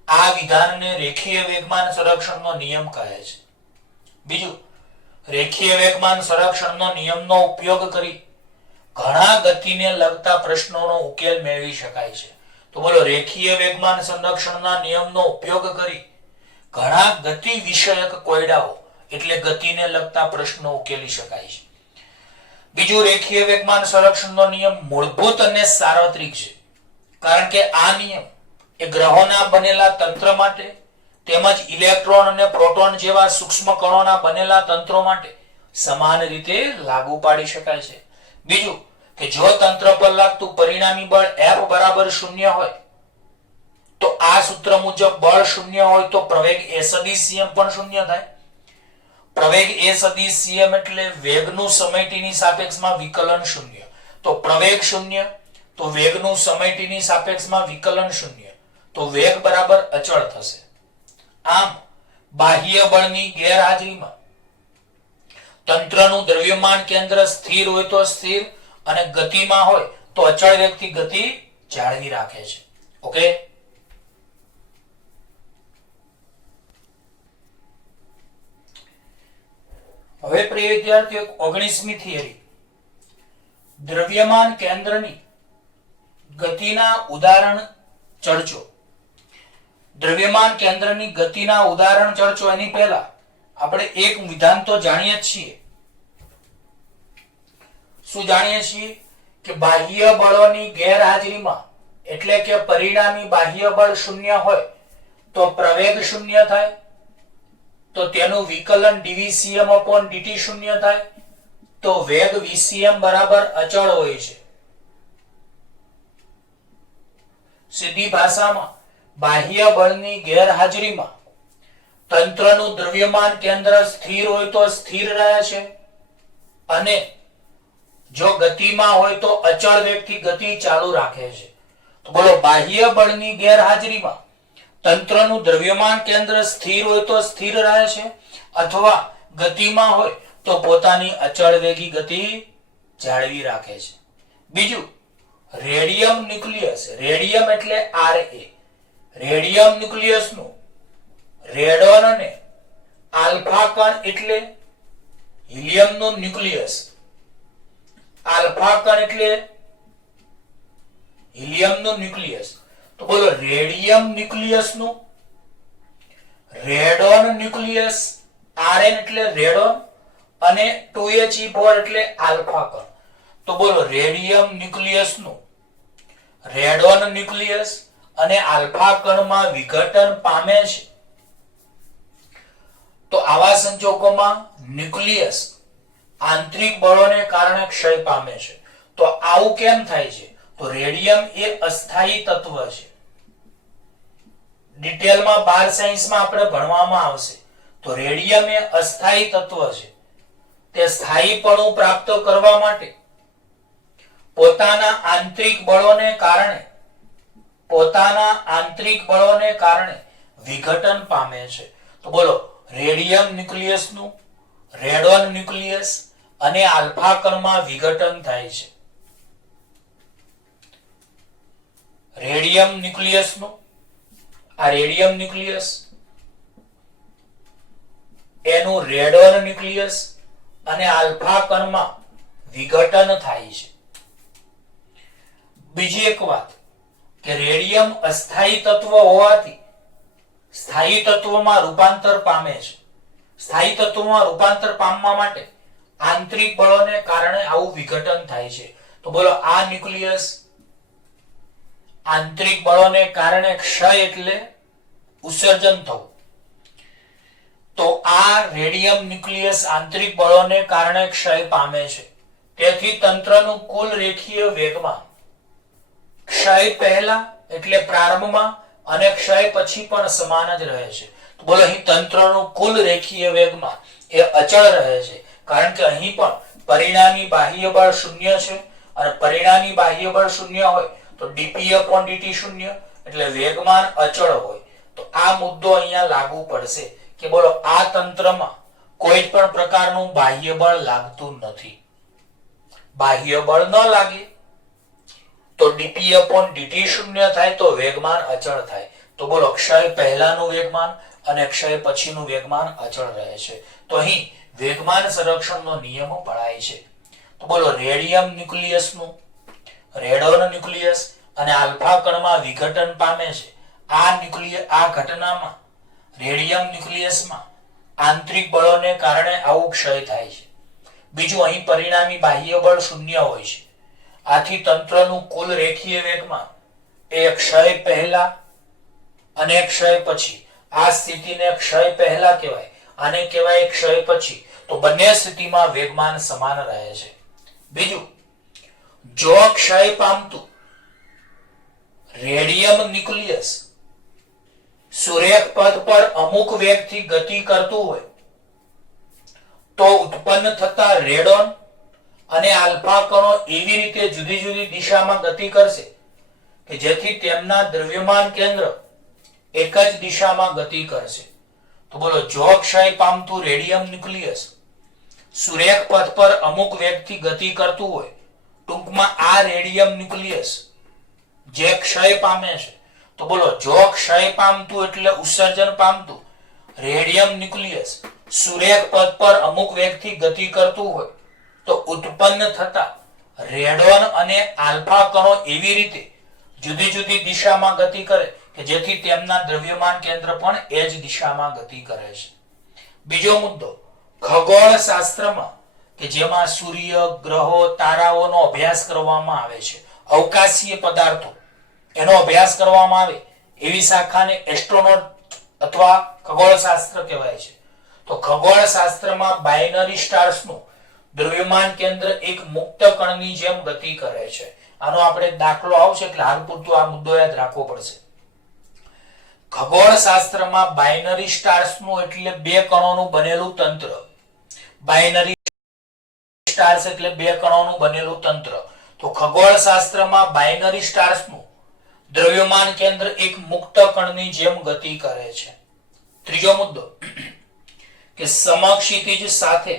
આ વિધાનને રેખીય વેગમાન સંરક્ષણનો નિયમ કહે છે. બીજું, રેખીય વેગમાન સંરક્ષણનો નિયમનો ઉપયોગ કરી ઘણા ગતિને લગતા પ્રશ્નોનો ઉકેલ મેળવી શકાય છે. તો બોલો, રેખીય વેગમાન સંરક્ષણના નિયમનો ઉપયોગ કરી ઘણા ગતિ વિષયક કોયડાઓ એટલે ગતિને લગતા પ્રશ્નો ઉકેલી શકાય છે. બીજું, રેખીય વેગમાન સંરક્ષણનો નિયમ મૂળભૂત અને સાર્વત્રિક છે, કારણ કે આ નિયમ એ ગ્રહોના બનેલા તંત્ર માટે તેમજ ઇલેક્ટ્રોન અને પ્રોટોન જેવા સૂક્ષ્મ કણોના બનેલા તંત્રો માટે સમાન રીતે લાગુ પાડી શકાય છે. બીજું કે જો તંત્ર પર લાગતું પરિણામી બળ F બરાબર શૂન્ય હોય તો આ સૂત્ર મુજબ બળ શૂન્ય હોય તો પ્રવેગ a સદિશ cm પણ શૂન્ય થાય. પ્રવેગ a સદિશ cm એટલે વેગનું સમય t ની સાપેક્ષમાં વિકલન શૂન્ય. તો પ્રવેગ શૂન્ય તો વેગનું સમય t ની સાપેક્ષમાં વિકલન શૂન્ય, તો વેગ બરાબર અચળ થશે. આમ બાહ્ય બળની ગેરહાજરીમાં તંત્રનું દ્રવ્યમાન કેન્દ્ર સ્થિર હોય તો સ્થિર અને ગતિમાં હોય તો અચળ વેગથી ગતિ જાળવી રાખે છે. ઓકે, હવે પ્રિય વિદ્યાર્થીઓ, 19મી થિયરી, દ્રવ્યમાન કેન્દ્રની ગતિના ઉદાહરણ ચર્ચો. દ્રવ્યમાન કેન્દ્રની ગતિના ઉદાહરણ ચર્ચો એની પહેલા આપણે એક વિધાન તો જાણીએ જ છીએ. શું જાણીએ છીએ? કે બાહ્ય બળોની ગેરહાજરીમાં એટલે કે પરિણામી બાહ્ય બળ શૂન્ય હોય તો પ્રવેગ શૂન્ય થાય, તો તેનું વિકલન dvcm upon dt શૂન્ય થાય, તો વેગ vcm બરાબર અચળ હોય છે. સીધી ભાષામાં બાહ્ય બળની ગેરહાજરીમાં તંત્રનું દ્રવ્યમાન કેન્દ્ર સ્થિર હોય તો સ્થિર રહે છે અને જો ગતિમાં હોય તો અચળ વેગથી ગતિ ચાલુ રાખે છે. તો બોલો, બાહ્ય બળની ગેરહાજરીમાં તંત્રનું દ્રવ્યમાન કેન્દ્ર સ્થિર હોય તો સ્થિર રહે છે અથવા ગતિમાં હોય તો પોતાની અચળ વેગી ગતિ જાળવી રાખે છે. બીજું, રેડિયમ ન્યુક્લિયસ, રેડિયમ એટલે Ra, રેડિયમ ન્યુક્લિયસનું રેડોન અને આલ્ફા કણ એટલે હિલિયમનું ન્યુક્લિયસ, આલ્ફા કણ એટલે હિલિયમનું ન્યુક્લિયસ. તો બોલો, રેડિયમ ન્યુક્લિયસનું રેડોન ન્યુક્લિયસ, Rn એટલે રેડોન અને 2He4 એટલે આલ્ફા કણ. તો બોલો, રેડિયમ ન્યુક્લિયસનું રેડોન ન્યુક્લિયસ અને આલ્ફા કણમાં વિઘટન પામે છે. તો આવા સંજોગોમાં ન્યુક્લિયસ આંતરિક બળોને કારણે ક્ષય પામે છે. તો આવું કેમ થાય છે? તો રેડિયમ એ અસ્થાયી તત્વ છે. ડિટેલમાં 12 સાયન્સમાં આપણે ભણવામાં આવશે. તો રેડિયમ એ અસ્થાયી તત્વ છે. તે સ્થાયીપણું પ્રાપ્ત કરવા માટે પોતાના આંતરિક બળોને કારણે વિઘટન પામે છે. તો બોલો, રેડિયમ ન્યુક્લિયસનું રેડોન ન્યુક્લિયસ અને આલ્ફા કણમાં વિઘટન થાય છે. રેડિયમ ન્યુક્લિયસનું આ રેડિયમ ન્યુક્લિયસ એનું રેડોન ન્યુક્લિયસ અને આલ્ફા કણમાં વિઘટન થાય છે. બીજી એક વાત કે રેડિયમ અસ્થાયી તત્વ હોવાથી સ્થાયી તત્વમાં રૂપાંતર પામે છે. સ્થાયી તત્વમાં રૂપાંતર પામવા માટે આંતરિક બળોને કારણે આવું વિઘટન થાય છે. તો બોલો, આ ન્યુક્લિયસ આંતરિક બળોને કારણે ક્ષય એટલે ઉત્સર્જન થવું. તો આ રેડિયમ ન્યુક્લિયસ આંતરિક બળોને કારણે ક્ષય પામે છે. તેથી તંત્રનું કુલ રેખીય વેગમાન ક્ષય પહેલા એટલે પ્રારંભમાં અને ક્ષય પછી પણ સમાન જ રહે છે. તો બોલો અહીં તંત્રનું કુલ રેખીય વેગમાન એ અચળ રહે છે, કારણ કે અહીં પણ પરિણામી બાહ્ય બળ શૂન્ય છે અને પરિણામી બાહ્ય બળ શૂન્ય હોય તો dp/dt શૂન્ય એટલે વેગમાન અચળ હોય. તો આ મુદ્દો અહીંયા લાગુ પડશે કે બોલો આ તંત્રમાં કોઈ પણ પ્રકારનું બાહ્ય બળ લાગતું નથી. બાહ્ય બળ ન લાગે તો dp/dt શૂન્ય થાય તો વેગમાન અચળ થાય. તો બોલો ક્ષય પહેલાનું વેગમાન અને ક્ષય પછીનું વેગમાન અચળ રહે છે. તો અહીં વેગમાન સંરક્ષણનો નિયમ પડાય છે. તો બોલો રેડિયમ ન્યુક્લિયસનું રેડોન ન્યુક્લિયસ અને આલ્ફા કણમાં વિઘટન પામે છે. આ ઘટનામાં રેડિયમ ન્યુક્લિયસમાં આંતરિક બળોને કારણે આવું ક્ષય થાય છે. બીજું અહીં પરિણામી બાહ્ય બળ શૂન્ય હોય છે. આથી તંત્રનું કુલ રેખીય વેગમાન એ ક્ષય પહેલા અને ક્ષય પછી, આ સ્થિતિને ક્ષય પહેલા કહેવાય આને કહેવાય ક્ષય પછી. તો બંને સ્થિતિમાં વેગમાન સમાન રહે છે. બીજું, જો ક્ષય પામતું રેડિયમ ન્યુક્લિયસ સુરેખ પથ પર અમુક વેગથી ગતિ કરતું હોય તો ઉત્પન્ન થતા રેડોન અને આલ્ફા કણો એવી રીતે જુદી જુદી દિશામાં ગતિ કરશે કે જેથી તેમના દ્રવ્યમાન કેન્દ્ર એક જ દિશામાં ગતિ કરશે. તો બોલો જો ક્ષય પામતું રેડિયમ ન્યુક્લિયસ સુરેખ પથ પર અમુક વેગથી ગતિ કરતું હોય, ટૂંકમાં આ રેડિયમ ન્યુક્લિયસ જે ક્ષય પામે છે, તો બોલો જો ક્ષય પામતું એટલે ઉત્સર્જન પામતું રેડિયમ ન્યુક્લિયસ સુરેખ પથ પર અમુક વેગથી ગતિ કરતું હોય તો ઉત્પન્ન થતા રેડોન અને આલ્ફા કણો એવી રીતે જુદી જુદી દિશામાં ગતિ કરે કે જેથી તેમના દ્રવ્યમાન કેન્દ્ર પણ એ જ દિશામાં ગતિ કરે છે. બીજો મુદ્દો, ખગોળ શાસ્ત્રમાં કે જેમાં સૂર્ય, ગ્રહો, તારાઓનો અભ્યાસ કરવામાં આવે છે, અવકાશીય પદાર્થો એનો અભ્યાસ કરવામાં આવે એવી શાખાને એસ્ટ્રોનોટ અથવા ખગોળશાસ્ત્ર કહેવાય છે. તો ખગોળશાસ્ત્રમાં બાઇનરી સ્ટાર્સનું દ્રવ્યમાન કેન્દ્ર એક મુક્ત કણની જેમ ગતિ કરે છે. આનો આપણે દાખલો આવશે એટલે હાલ પૂરતું આ મુદ્દો યાદ રાખવો પડશે. ખગોળશાસ્ત્રમાં બાઇનરી સ્ટાર્સનું એટલે બે કણોનું બનેલું તંત્ર. બાઇનરી સ્ટાર્સ એટલે બે કણોનું બનેલું તંત્ર. તો ખગોળશાસ્ત્રમાં બાઇનરી સ્ટાર્સનું દ્રવ્યમાન કેન્દ્ર એક મુક્ત કણની જેમ ગતિ કરે છે. ત્રીજો મુદ્દો કે સમક્ષિતિજ સાથે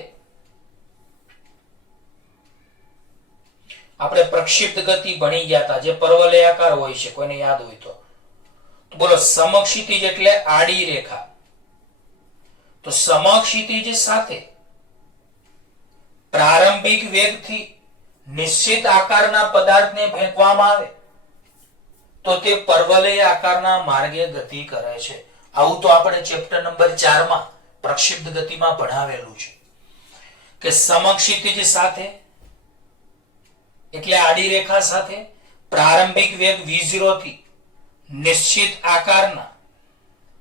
આપણે પ્રક્ષિપ્ત ગતિ ભણી ગયા હતા જે પર્વલયાકાર હોય છે, કોઈને યાદ હોય તો. બોલો સમક્ષિતિજ એટલે આડી રેખા. તો સમક્ષિતિજ સાથે પ્રારંભિક વેગથી નિશ્ચિત આકારના પદાર્થને ફેંકવામાં આવે તો તે પર્વલય આકારના માર્ગે ગતિ કરે છે. આવું તો આપણે ચેપ્ટર નંબર 4 માં પ્રક્ષિપ્ત ગતિમાં ભણાવેલું છે કે સમક્ષિતિજ સાથે એટલે આડી રેખા સાથે પ્રારંભિક વેગ v0 થી નિશ્ચિત આકારના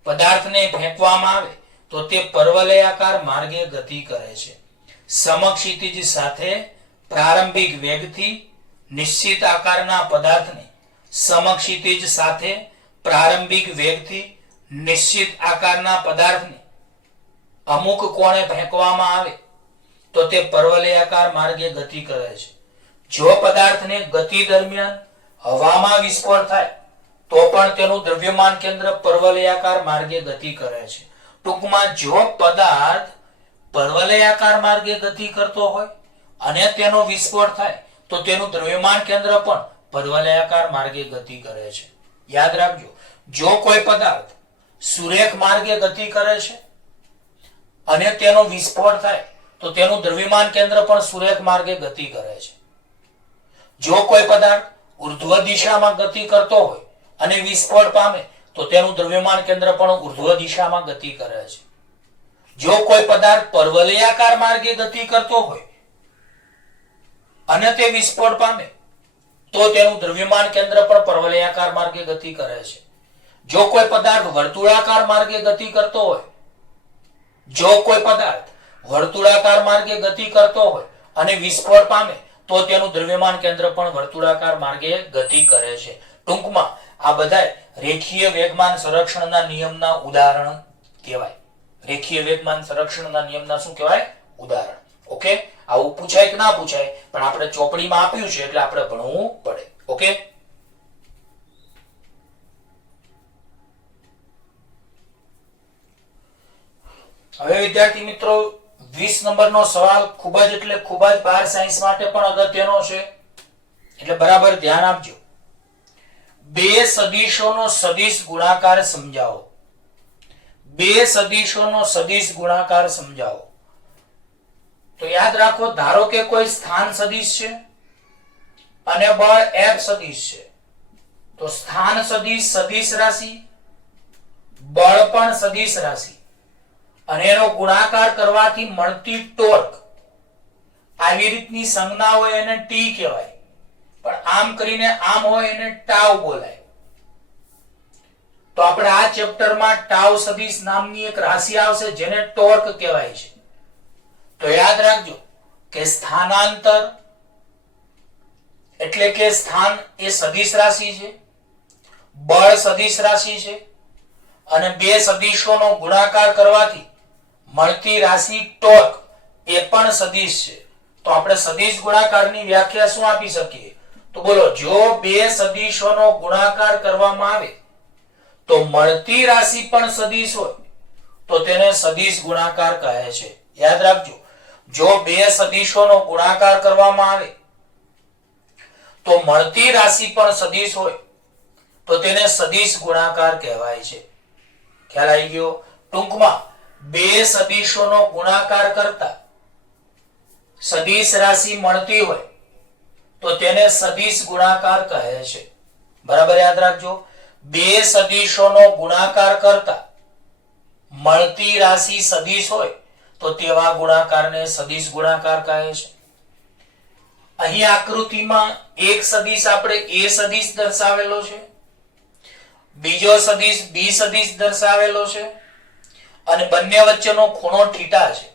પદાર્થને ફેંકવામાં આવે તો તે પર્વલયાકાર માર્ગે ગતિ કરે છે. સમક્ષિતિજ સાથે પ્રારંભિક વેગથી નિશ્ચિત આકારના પદાર્થને સમક્ષિતિજ સાથે પ્રારંભિક વેગથી નિશ્ચિત આકારના પદાર્થને અમુક કોણે ફેંકવામાં આવે તો તે પર્વલયાકાર માર્ગે ગતિ કરે છે. જો પદાર્થને ગતિ દરમિયાન હવામાં વિસ્ફોટ થાય તો પણ તેનું દ્રવ્યમાન કેન્દ્ર પર્વલયાકાર માર્ગે ગતિ કરે છે. ટૂંકમાં જો પદાર્થ પર્વલયાકાર માર્ગે ગતિ કરતો હોય અને તેનો વિસ્ફોટ થાય તો તેનું દ્રવ્યમાન કેન્દ્ર પણ પર્વલયાકાર માર્ગે ગતિ કરે છે. યાદ રાખજો, જો કોઈ પદાર્થ સુરેખ માર્ગે ગતિ કરે છે અને તેનો વિસ્ફોટ થાય તો તેનું દ્રવ્યમાન કેન્દ્ર પણ સુરેખ માર્ગે ગતિ કરે છે. જો કોઈ પદાર્થ ઉર્ધ્વ દિશામાં ગતિ કરતો હોય અને વિસ્ફોટ પામે તો તેનું દ્રવ્યમાન કેન્દ્ર પણ ઉર્ધ્વ દિશામાં ગતિ કરે છે. જો કોઈ પદાર્થ પર્વલયાકાર માર્ગે ગતિ કરતો હોય અને તે વિસ્ફોટ પામે તો તેનું દ્રવ્યમાન કેન્દ્ર પણ પરવલયાકાર માર્ગે ગતિ કરે છે. જો કોઈ પદાર્થ વર્તુળાકાર માર્ગે ગતિ કરતો હોય, અને વિસ્ફોટ પામે તો તેનું દ્રવ્યમાન કેન્દ્ર પણ વર્તુળાકાર માર્ગે ગતિ કરે છે. ટૂંકમાં આ બધા રેખીય વેગમાન સંરક્ષણના નિયમના ઉદાહરણ કહેવાય. રેખીય વેગમાન સંરક્ષણના નિયમના શું કહેવાય? ઉદાહરણ. ઓકે, આવું પૂછાય કે ના પૂછાય, પણ આપણે ચોપડીમાં આપ્યું છે એટલે આપણે ભણવું પડે. ઓકે, હવે વિદ્યાર્થી મિત્રો 20 નંબરનો સવાલ ખૂબ જ એટલે ખૂબ જ બાર સાયન્સ માટે પણ અગત્યનો છે, એટલે બરાબર ધ્યાન આપજો. બે સદિશોનો સદિશ ગુણાકાર સમજાવો. બે સદિશોનો સદિશ ગુણાકાર સમજાવો. તો યાદ રાખો, ધારો કે કોઈ સ્થાન સદિશ છે અને બળ F સદિશ છે, તો સ્થાન સદિશ સદિશ રાશિ, બળ પણ સદિશ રાશિ, અને એનો ગુણાકાર કરવાથી મળતી ટોર્ક આવી રીતની સંજ્ઞા હોય એને ટી કહેવાય, પણ આમ કરીને આમ હોય એને ટાઉ બોલાય. તો આપણે આ ચેપ્ટરમાં ટાઉ સદિશ નામની એક રાશિ આવશે જેને ટોર્ક કહેવાય છે. તો યાદ રાખજો કે સ્થાનાંતર એટલે કે સ્થાન એ સદિશ રાશિ છે, બળ સદિશ રાશિ છે, અને બે સદિશોનો ગુણાકાર કરવાથી મળતી રાશિ ટોર્ક એ પણ સદિશ છે. તો આપણે સદિશ ગુણાકારની વ્યાખ્યા શું આપી શકીએ? તો બોલો, જો બે સદિશોનો ગુણાકાર કરવામાં આવે તો મળતી રાશિ પણ સદિશ હોય તો તેને સદિશ ગુણાકાર કહે છે. યાદ રાખજો, જો બે સદિશોનો ગુણાકાર કરવામાં આવે તો મળતી રાશિ પણ સદિશ હોય તો તેને સદિશ ગુણાકાર કહેવાય છે. ખ્યાલ આવી ગયો? ટૂંકમાં બે સદિશોનો ગુણાકાર કરતા સદિશ રાશિ મળતી હોય તો તેને સદિશ ગુણાકાર કહે છે. બરાબર યાદ રાખજો, બે સદિશોનો ગુણાકાર કરતા મળતી રાશિ સદિશ હોય તો તેવા ગુણાકારને સદિશ ગુણાકાર કહે છે. અહીં આકૃતિમાં એક સદિશ આપણે એ સદિશ દર્શાવેલો છે, બીજો સદિશ બી સદિશ દર્શાવેલો છે, અને બંને વચ્ચેનો ખૂણો થીટા છે.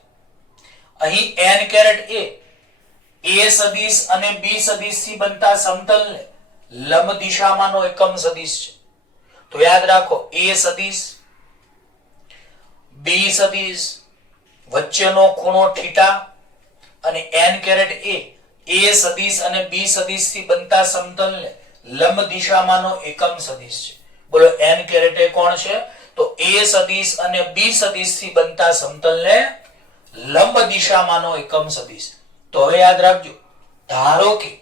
અહીં n કેરેટ એ સદિશ અને બી સદિશ થી બનતા સમતલને લંબ દિશામાંનો એકમ સદિશ છે. તો યાદ રાખો, એ સદિશ બી સદિશ વચ્ચેનો ખૂણો થીટા અને n કેરેટ એ સદિશ અને બી સદિશ થી બનતા સમતલને લંબ દિશામાંનો એકમ સદિશ છે. બોલો, n કેરેટ એ કોણ છે? તો એ સદિશ અને બી સદિશ થી બનતા સમતલને લંબ દિશામાંનો એકમ સદિશ. તો હવે યાદ રાખજો, ધારો કે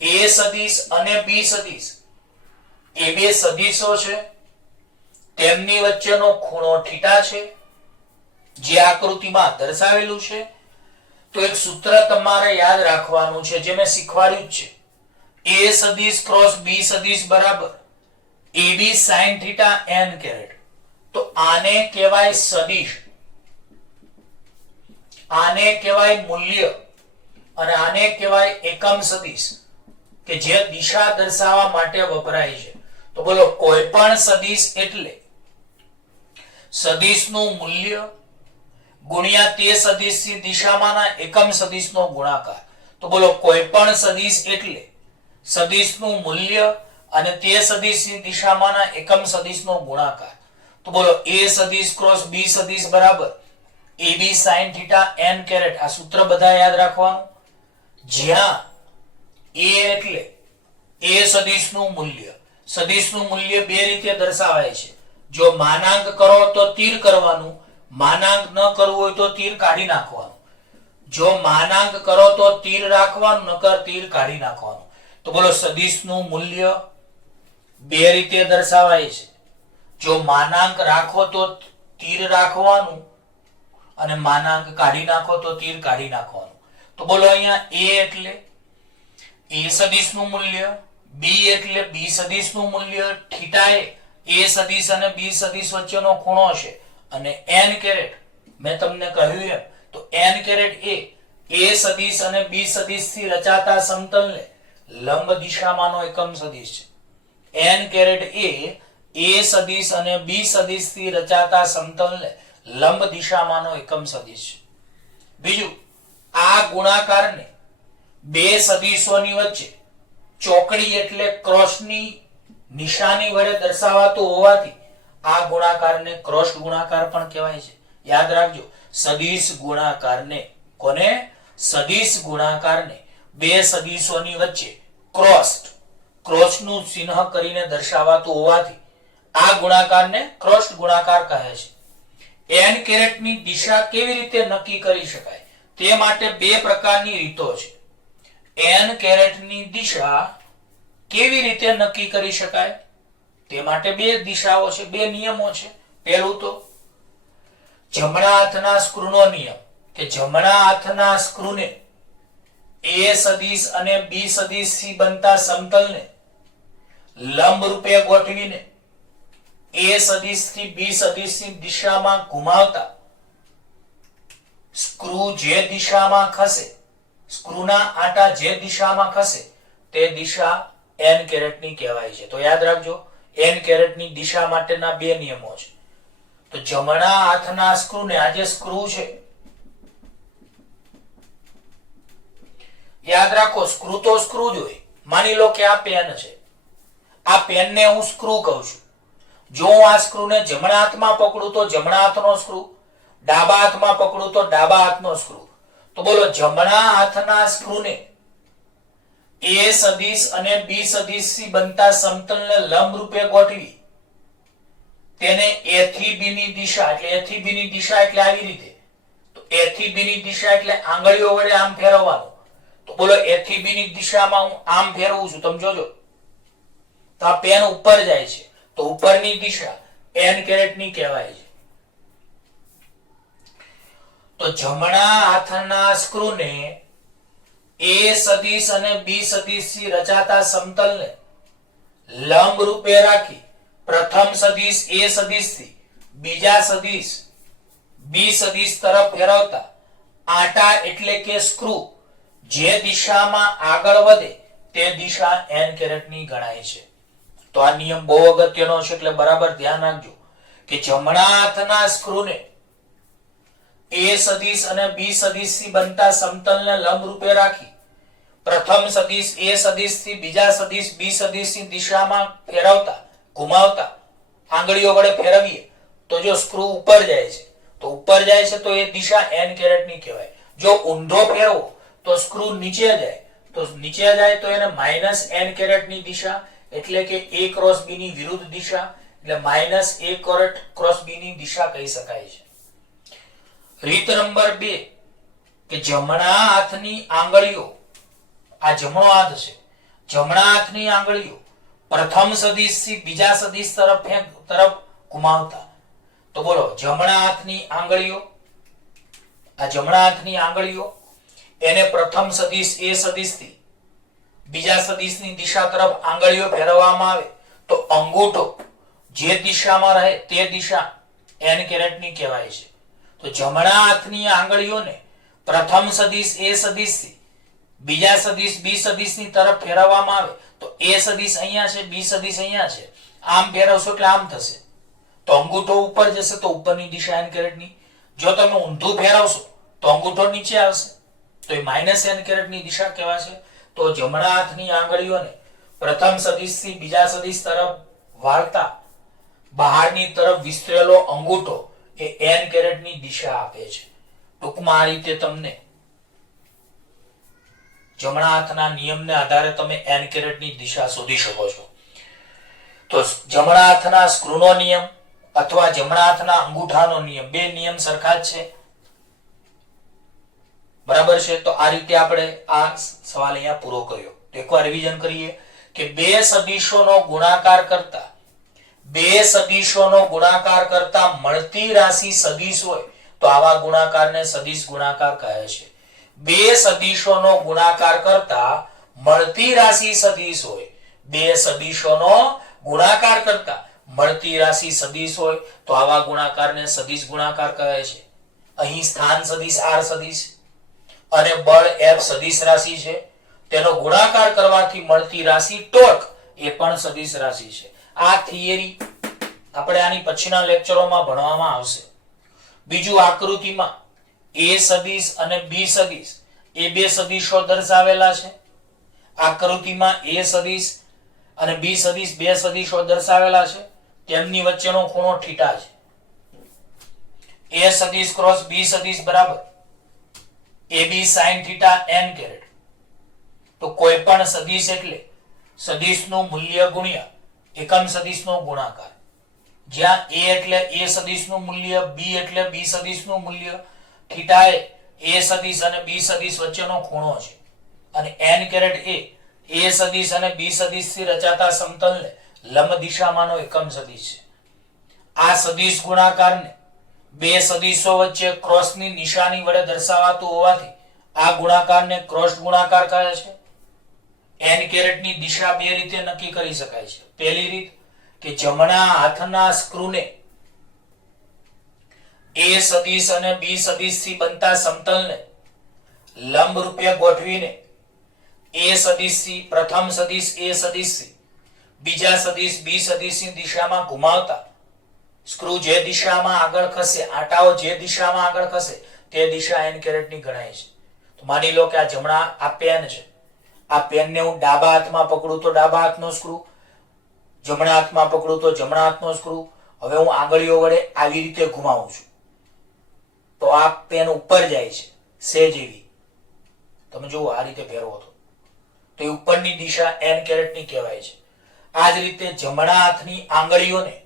એ સદિશ અને બી સદિશ એ બે સદિશો છે, તેમની વચ્ચેનો ખૂણો થીટા છે જે આકૃતિમાં દર્શાવેલું છે. તો એક સૂત્ર તમારે યાદ રાખવાનું છે જે મેં શીખવાડ્યું જ છે. એ સદિશ ક્રોસ બી સદિશ બરાબર AB sin theta n caret. તો આને કહેવાય સદિશ, આને કહેવાય મૂલ્ય, અને આને કહેવાય એકમ સદિશ કે જે દિશા દર્શાવવા માટે વપરાય છે. તો બોલો, કોઈ પણ સદિશ એટલે સદિશનું મૂલ્ય ગુણ્યા તે સદિશની દિશામાંના એકમ સદિશનો ગુણાકાર. તો બોલો, કોઈ પણ સદિશ એટલે સદિશનું મૂલ્ય અને તે સદિશની દિશામાંના એકમ સદિશનો ગુણાકાર. તો બોલો, એ સદિશ ક્રોસ બી સદિશ બરાબર AB sin theta n caret. આ સૂત્ર બધા યાદ રાખવાનું, જ્યાં એ એટલે એ સદિશનું મૂલ્ય. સદિશનું મૂલ્ય બે રીતે દર્શાવાય છે. જો માનાંક કરો તો તીર કરવાનું, માનાંક ન કરવું હોય તો તીર કાઢી નાખવાનું. જો માનાંક કરો તો તીર રાખવાનું, નકર તીર કાઢી નાખવાનું. તો બોલો, સદિશનું મૂલ્ય બે રીતે દર્શાવાય છે. જો માનાંક રાખો તો તીર રાખવાનું, અને માનાંક કાઢી નાખો તો તીર કાઢી નાખવાનું. તો બોલો, અહીંયા એ એટલે એ સદિશનું મૂલ્ય, બી એટલે બી સદિશનું મૂલ્ય, થીટા એ સદિશ અને બી સદિશ વચ્ચેનો ખૂણો છે, અને n કેરેટ મેં તમને કહ્યું એમ, તો n કેરેટ એ સદિશ અને બી સદિશ થી રચાતા સમતલને લંબ દિશામાંનો એકમ સદિશ છે। n કેરેટ એ a સદિશ અને b સદિશ થી રચાતા સમતલને લંબ દિશામાંનો એકમ સદિશ છે। બીજું, આ ગુણાકારને બે સદિશોની વચ્ચે ચોકડી એટલે ક્રોસની નિશાની વડે દર્શાવાતો હોવાથી આ ગુણાકારને ક્રોસ ગુણાકાર પણ કહેવાય છે। યાદ રાખજો, સદિશ ગુણાકારને કોને? સદિશ ગુણાકારને બે સદિશોની વચ્ચે ક્રોસનું ચિહ્ન કરીને દર્શાવાતું હોવાથી આ ગુણાકારને ક્રોસ ગુણાકાર કહે છે। n કેરેટની દિશા કેવી રીતે નક્કી કરી શકાય તે માટે બે પ્રકારની રીતો છે। n કેરેટની દિશા કેવી રીતે નક્કી કરી શકાય તે માટે બે દિશાઓ છે, બે નિયમો છે। પહેલું તો જમણા હાથના સ્ક્રૂનો નિયમ કે જમણા હાથના સ્ક્રૂને a સદિશ અને b સદિશ થી બનતા સમતલને લંબ રૂપે ગોઠવીને a સદિશ થી b સદિશની દિશામાં ઘુમાવતા સ્ક્રૂ જે દિશામાં ખસે, સ્ક્રૂના આંટા જે દિશામાં ખસે તે દિશા n કેરેટની કહેવાય છે। તો યાદ રાખજો, n કેરેટની દિશા માટેના બે નિયમો છે। તો જમણા હાથના સ્ક્રૂને, આ જે સ્ક્રૂ છે, યાદ રાખો સ્ક્રૂ તો સ્ક્રૂ જ હોય। માની લો કે આ પેન છે, આ પેનને હું સ્ક્રૂ કહું છું। જો હું આ સ્ક્રૂને જમણા હાથમાં પકડું તો જમણા હાથનો સ્ક્રૂ, ડાબા હાથમાં પકડું તો ડાબા હાથનો સ્ક્રૂ। તો બોલો, જમણા હાથના સ્ક્રૂને a સદિશ અને b સદિશ થી બનતા સમતલને લંબ રૂપે ગોઠવી તેને a થી b ની દિશા, એટલે a થી b ની દિશા એટલે આવી રીતે, તો a થી b ની દિશા એટલે આંગળીઓ વડે આમ ફેરવવાનું। તો બોલો, a થી b ની દિશામાં હું આમ ફેરવું છું, તમે જોજો તો આ પેન ઉપર જાય છે, તો ઉપરની દિશા n કેરેટની કહેવાય છે। તો જમણા હાથના સ્ક્રૂને a સદિશ અને b સદિશ થી રચાતા સમતલને લંબ રૂપે રાખી પ્રથમ સદિશ a સદિશ થી બીજા સદિશ b સદિશ તરફ ફેરવતા આંટા એટલે કે સ્ક્રૂ જે દિશામાં આગળ વધે તે દિશા n કેરેટની ગણાય છે। તો આ નિયમ બહુ અગત્યનો છે, એટલે બરાબર ધ્યાન રાખજો કે જમણા હાથના સ્ક્રૂને a સદિશ અને b સદિશ થી બનતા સમતલને લંબ રૂપે રાખી પ્રથમ સદિશ a સદિશ થી બીજા સદિશ b સદિશની દિશામાં ફેરવતા, ઘુમાવતા આંગળીઓ વડે ફેરવીએ તો જો સ્ક્રૂ ઉપર જાય છે, તો ઉપર જાય છે તો એ દિશા n કેરેટની કહેવાય। જો ઊંધો ફેરવો તો સ્ક્રૂ નીચે જાય, તો નીચે જાય તો એને માઈનસ n કેરેટની દિશા એટલે કે a ક્રોસ b ની વિરુદ્ધ દિશા એટલે માઈનસ a ક્રોસ b ની દિશા કહી શકાય છે। રીત નંબર 2 કે જમણા હાથની આંગળીઓ, આ જમણો હાથ છે, જમણા હાથની આંગળીઓ પ્રથમ સદિશ થી બીજા સદિશ તરફ ઘુમાવતા। તો બોલો, જમણા હાથની આંગળીઓ, આ જમણા હાથની આંગળીઓ એને પ્રથમ સદિશ a સદિશ થી બીજા સદિશની દિશા તરફ આંગળીઓ ફેરવવામાં આવે તો અંગૂઠો જે દિશામાં રહે તે દિશા n કેરેટની કહેવાય છે। તો જમણા હાથની આંગળીઓને પ્રથમ સદિશ a સદિશ થી બીજા સદિશ b સદિશની તરફ ફેરવવામાં આવે તો a સદિશ અહીંયા છે, b સદિશ અહીંયા છે, આમ ફેરવશો એટલે આમ થશે, તો અંગૂઠો ઉપર જશે તો ઉપરની દિશા n કેરેટની। જો તમે ઊંધું ફેરવશો તો અંગૂઠો નીચે આવશે, તો એ માઈનસ n કેરેટની દિશા કહેવાશે। તો જમણા હાથની આંગળીઓને પ્રથમ સદિશ થી બીજા સદિશ તરફ વાળતા બહારની તરફ વિસ્તરેલો અંગૂઠો એ n કેરેટની દિશા આપે છે। ટૂંકમાં આ રીતે તમને જમણા હાથના નિયમને આધારે તમે n કેરેટની દિશા શોધી શકો છો। તો જમણા હાથના સ્ક્રૂનો નિયમ અથવા જમણા હાથના અંગૂઠાનો નિયમ, બે નિયમ સરખા જ છે, બરાબર છે। તો આ રીતે આપણે આ સવાલ અહીંયા પૂરો કર્યો। તો એકવાર રિવિઝન કરીએ કે બે સદિશોનો ગુણાકાર કરતા મળતી રાશિ સદિશ હોય તો આવા ગુણાકારને સદિશ ગુણાકાર કહે છે। બે સદિશોનો ગુણાકાર કરતા મળતી રાશિ સદિશ હોય, બે સદિશોનો ગુણાકાર કરતા મળતી રાશિ સદિશ હોય તો આવા ગુણાકારને સદિશ ગુણાકાર કહે છે। અહીં સ્થાન સદિશ r સદિશ અને બળ f સદિશ રાશિ છે, તેનો ગુણાકાર કરવાથી મળતી રાશિ ટોર્ક એ પણ સદિશ રાશિ છે. આ થિયરી આપણે આની પછીના લેક્ચરોમાં ભણવામાં આવશે. બીજું, આકૃતિમાં એ સદિશ અને બી સદિશ એ બે સદિશો દર્શાવેલા છે. આકૃતિમાં એ સદિશ અને બી સદિશ બે સદિશો દર્શાવેલા છે. તેમની વચ્ચેનો ખૂણો થીટા છે. એ સદિશ ક્રોસ બી સદિશ બરાબર AB sin theta n caret. તો કોઈ પણ સદિશ એટલે સદિશનું મૂલ્ય ગુણ્યા એકમ સદિશનો ગુણાકાર. જ્યાં a એટલે a સદિશનું મૂલ્ય, b એટલે b સદિશનું મૂલ્ય, થીટા એ સદિશ અને b સદિશ વચ્ચેનો ખૂણો છે અને n કેરેટ એ a સદિશ અને b સદિશથી રચાતા સમતલને લંબ દિશામાંનો એકમ સદિશ છે. આ સદિશ ગુણાકારને બે સદિશો વચ્ચે ક્રોસની નિશાની વડે દર્શાવાતું હોવાથી આ ગુણાકારને ક્રોસ ગુણાકાર કહે છે. n કેરેટની દિશા બે રીતે નક્કી કરી શકાય છે. પહેલી રીત કે જમણા હાથના સ્ક્રૂને a સદિશ અને b સદિશથી બનતા સમતલને લંબ રૂપે ગોઠવીને a સદિશથી પ્રથમ સદિશ a સદિશથી બીજા સદિશ b સદિશની દિશામાં ઘુમાવતા સ્ક્રૂ જે દિશામાં આગળ ખસે, આંટાઓ જે દિશામાં આગળ ખસે તે દિશા n કેરેટની ગણાય છે. તો માની લો કે આ જમણા આ પેન છે. આ પેનને હું ડાબા હાથમાં પકડું તો ડાબા હાથનો સ્ક્રૂ, જમણા હાથમાં પકડું તો જમણા હાથનો સ્ક્રૂ. હવે હું આંગળીઓ વડે આવી રીતે ઘુમાવું છું તો આ પેન ઉપર જાય છે સેજ એવી. તમે જુઓ આ રીતે ફેરવો તો એ ઉપરની દિશા n કેરેટની કહેવાય છે. આ જ રીતે જમણા હાથની આંગળીઓને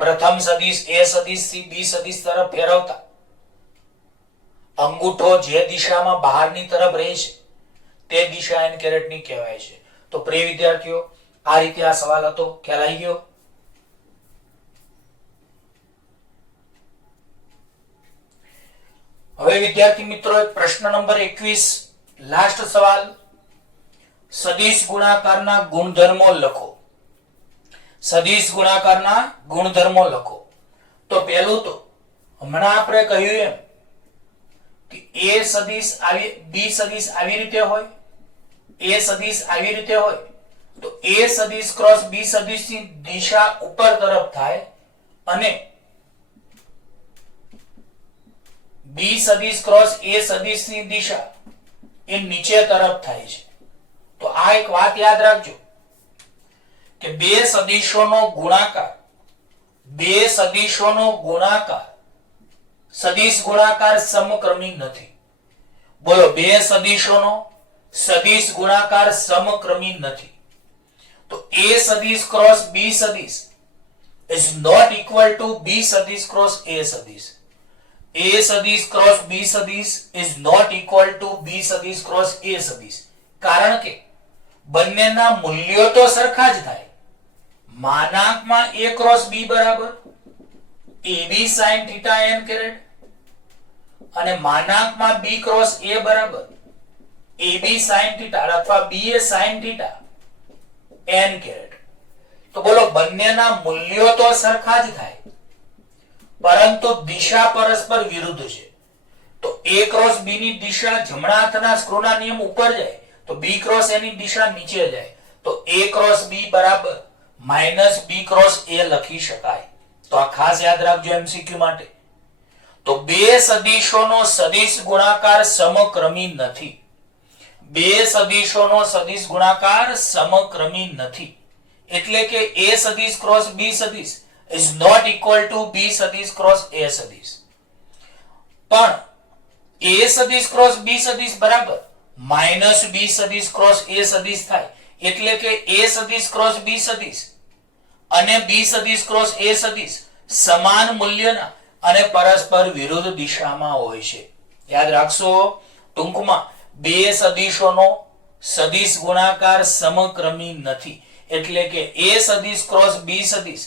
પ્રથમ સદિશ a સદિશથી b સદિશ તરફ ફેરવતા અંગૂઠો જે દિશામાં બહારની તરફ રહે છે તે દિશા n કેરેટની કહેવાય છે. તો પ્રિય વિદ્યાર્થીઓ, આ રીતે આ સવાલ હતો. ખ્યાલ આવી ગયો? હવે વિદ્યાર્થી મિત્રો, એક પ્રશ્ન નંબર 21 લાસ્ટ સવાલ. સદિશ ગુણાકારના ગુણધર્મો લખો. સદિશ ગુણાકારના ગુણધર્મો લખો. તો પહેલું તો હમણાં આપણે કહ્યું એમ કે a સદિશ આવી, b સદિશ આવી રીતે હોય, a સદિશ આવી રીતે હોય તો a સદિશ ક્રોસ b સદિશની દિશા ઉપર તરફ થાય અને b સદિશ ક્રોસ a સદિશની દિશા એ નીચે તરફ થાય છે. તો આ એક વાત યાદ રાખજો કે બે સદિશોનો ગુણાકાર સદિશ ગુણાકાર સમક્રમી નથી. બોલો, બે સદિશોનો સદિશ ગુણાકાર સમક્રમી નથી. તો a સદિશ ક્રોસ b સદિશ is not equal to b સદિશ ક્રોસ a સદિશ. a સદિશ ક્રોસ b સદિશ is not equal to b સદિશ ક્રોસ a સદિશ. કારણ કે બંનેના મૂલ્યો તો સરખા જ થાય. માનાંકમાં a ક્રોસ b બરાબર ab sin theta n caret અને માનાંકમાં b ક્રોસ a બરાબર ab sin થીટા અથવા b a sin theta n caret. તો બોલો, બંનેના મૂલ્યો તો સરખા જ થાય પરંતુ દિશા પરસ્પર વિરુદ્ધ છે. તો a ક્રોસ b ની દિશા જમણા હાથના સ્ક્રૂના નિયમ ઉપર જાય તો b ક્રોસ a ની દિશા નીચે જાય. તો a ક્રોસ b બરાબર માઇનસ b ક્રોસ a લખી શકાય. તો આ ખાસ યાદ રાખજો MCQ માટે. તો બે સદિશોનો સદિશ ગુણાકાર સમક્રમી નથી. બે સદિશોનો સદિશ ગુણાકાર સમક્રમી નથી. એટલે કે a સદિશ ક્રોસ b સદિશ is not equal to b સદિશ ક્રોસ a સદિશ. પણ a સદિશ ક્રોસ b સદિશ બરાબર માઇનસ b સદિશ ક્રોસ a સદિશ થાય. એટલે કે a સદિશ ક્રોસ b સદિશ અને b સદિશ ક્રોસ a સદિશ સમાન મૂલ્યના અને પરસ્પર વિરુદ્ધ દિશામાં હોય છે. યાદ રાખશો, ટૂંકમાં બે સદિશોનો સદિશ ગુણાકાર સમક્રમી નથી. એટલે કે a સદિશ ક્રોસ b સદિશ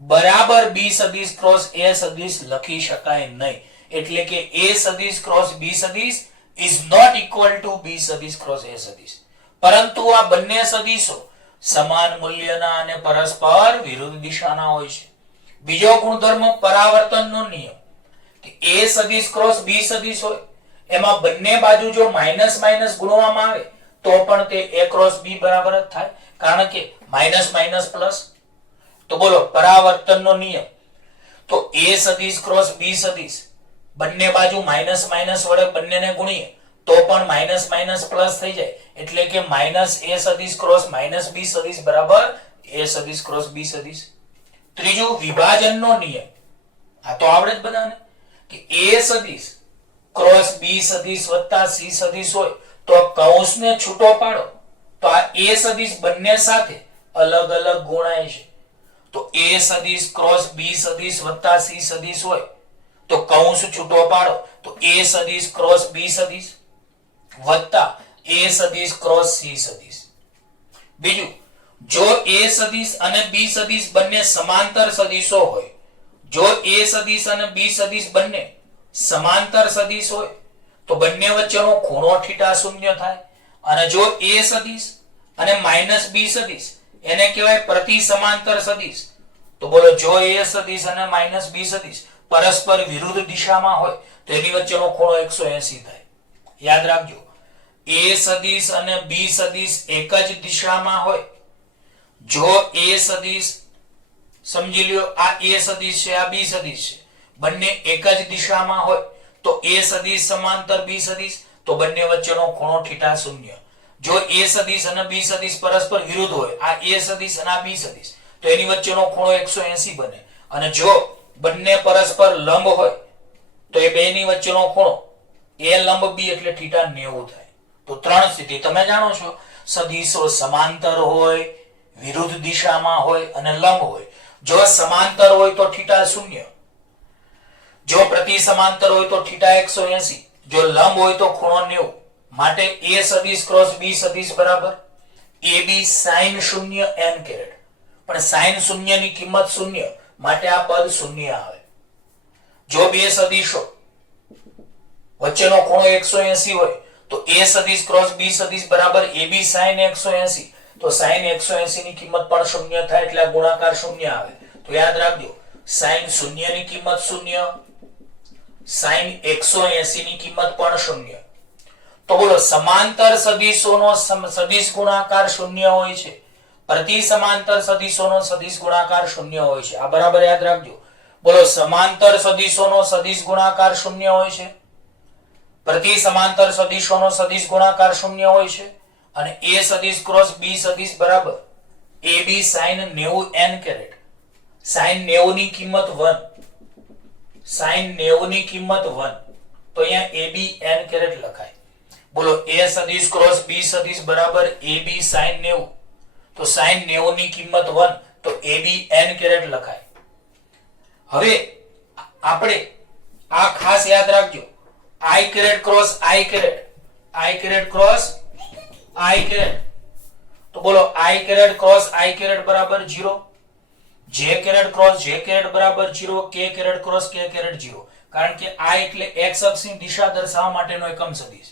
બરાબર b સદિશ ક્રોસ a સદિશ લખી શકાય નહીં. એટલે કે a સદિશ ક્રોસ b સદિશ is not equal to b સદિશ ક્રોસ a સદિશ. પરંતુ આ બંને સદિશો સમાન મૂલ્યના અને પરસ્પર વિરુદ્ધ દિશાના હોય છે. બીજો ગુણધર્મ પરાવર્તનનો નિયમ કે a સદિશ ક્રોસ b સદિશ હોય એમાં બંને બાજુ જો માઇનસ માઇનસ ગુણવામાં આવે તો પણ તે a ક્રોસ b બરાબર જ થાય, કારણ કે માઇનસ માઇનસ પ્લસ. તો બોલો પરાવર્તનનો નિયમ, તો a સદિશ ક્રોસ b સદિશ બંને બાજુ માઇનસ માઇનસ વડે બંનેને ગુણીએ તો પણ માઇનસ માઇનસ પ્લસ થઈ જાય, એટલે કે માઇનસ a સદિશ ક્રોસ માઇનસ b સદિશ બરાબર a સદિશ ક્રોસ b સદિશ. ત્રીજું વિભાજનનો નિયમ, આ તો આવડે જ બધાને કે a સદિશ ક્રોસ b સદિશ વત્તા c સદિશ હોય તો કૌંસને છૂટો પાડો તો આ a સદિશ બંને સાથે અલગ અલગ ગુણાય છે. તો a સદિશ ક્રોસ b સદિશ વત્તા c સદિશ હોય તો કૌંસ છૂટો પાડો તો a સદિશ ક્રોસ b સદિશ વત્તા a સદિશ ક્રોસ c સદિશ. બીજું, જો a સદિશ અને b સદિશ બંને સમાંતર સદિશો હોય, જો a સદિશ અને b સદિશ બંને સમાંતર સદિશ હોય તો બંને વચ્ચેનો ખૂણો θ શૂન્ય થાય. અને જો a સદિશ અને માઇનસ b સદિશ એને કહેવાય પ્રતિ સમાંતર સદિશ. તો બોલો જો a સદિશ અને માઇનસ b સદિશ પરસ્પર વિરુદ્ધ દિશામાં હોય તો એની વચ્ચેનો ખૂણો 180 થાય. યાદ રાખજો, a સદિશ અને b સદિશ એક જ દિશામાં હોય, જો a સદિશ સમજી લ્યો આ a સદિશ છે આ b સદિશ છે, બંને એક જ દિશામાં હોય તો a સદિશ સમાંતર b સદિશ તો બંને વચ્ચેનો ખૂણો θ શૂન્ય. જો a સદિશ અને b સદિશ પરસ્પર વિરુદ્ધ હોય, આ a સદિશ અને આ b સદિશ, તો એની વચ્ચેનો ખૂણો 180 બને. અને જો બંને પરસ્પર લંબ હોય તો એ બેની વચ્ચેનો ખૂણો a લંબ b એટલે θ 90 થાય. તો ત્રણ સ્થિતિ તમે જાણો છો, સદિશો સમાંતર હોય, વિરુદ્ધ દિશામાં હોય અને લંબ હોય. જો સમાંતર હોય તો θ શૂન્ય, જો પ્રતિ સમાંતર હોય તો θ 180, જો લંબ હોય તો ખૂણો 90. માટે a સદિશ ક્રોસ b સદિશ બરાબર ab sin શૂન્ય n કેરેટ. પણ sin શૂન્ય ની કિંમત શૂન્ય, માટે આ પદ શૂન્ય આવે. જો બે સદિશો વચ્ચેનો ખૂણો 180 હોય તો a સદિશ ક્રોસ b સદિશ બરાબર ab sin 180, તો sin 180 ની કિંમત પણ શૂન્ય થાય, એટલે આ ગુણાકાર શૂન્ય આવે. તો યાદ રાખજો, sin શૂન્ય ની કિંમત શૂન્ય, sin 180 ની કિંમત પણ શૂન્ય. તો બોલો સમાંતર સદિશોનો સદિશ ગુણાકાર શૂન્ય હોય છે, પ્રતિ સમાંતર સદિશોનો સદિશ ગુણાકાર શૂન્ય હોય છે. આ બરાબર યાદ રાખજો. બોલો સમાંતર સદિશોનો સદિશ ગુણાકાર શૂન્ય હોય છે, પ્રતિ સમાંતર સદિશોનો સદિશ ગુણાકાર શૂન્ય હોય છે. અને a સદિશ ક્રોસ b સદિશ બરાબર ab sin 90 n caret. sin 90 ની કિંમત 1, sin 90 ની કિંમત 1, તો અહીંયા ab n કેરેટ લખાય. બોલો a સદિશ ક્રોસ b સદિશ બરાબર ab sin 90, તો sin 90 ની કિંમત 1, તો ab n કેરેટ લખાય. હવે આપણે આ ખાસ યાદ રાખજો, i caret cross i caret, i caret cross i caret. તો બોલો i caret cross i caret બરાબર 0, j caret cross j caret બરાબર 0, k caret cross k caret 0. કારણ કે i એટલે x અક્ષની દિશા દર્શાવવા માટેનો એકમ સદિશ,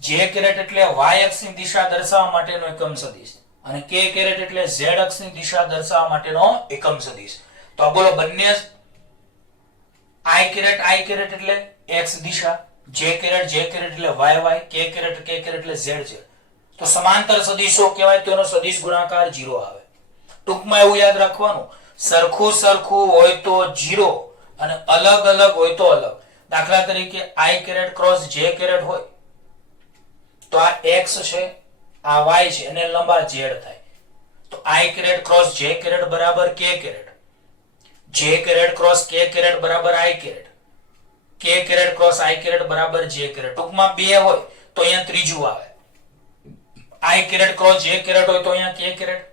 j કેરેટ એટલે y અક્ષની દિશા દર્શાવવા માટેનો એકમ સદિશ, અને k કેરેટ એટલે z અક્ષની દિશા દર્શાવવા માટેનો એકમ સદિશ. તો બોલો બંને i કેરેટ એટલે x દિશા, j કેરેટ એટલે y, k કેરેટ એટલે z. તો સમાંતર સદિશો કહેવાય તો એનો સદિશ ગુણાકાર 0 આવે. ટૂંકમાં એવું યાદ રાખવાનું, સરખું સરખું હોય તો 0 અને અલગ અલગ હોય તો અલગ. દાખલા તરીકે i caret cross j caret હોય તો આ x છે, આ y છે, અને લંબા z થાય. તો i caret cross j caret બરાબર k caret, j caret cross k caret બરાબર i caret, k caret cross i caret બરાબર j કેરેટ. ટૂંકમાં બે હોય તો અહીંયા ત્રીજું આવે. i caret cross j caret હોય તો અહીંયા k caret,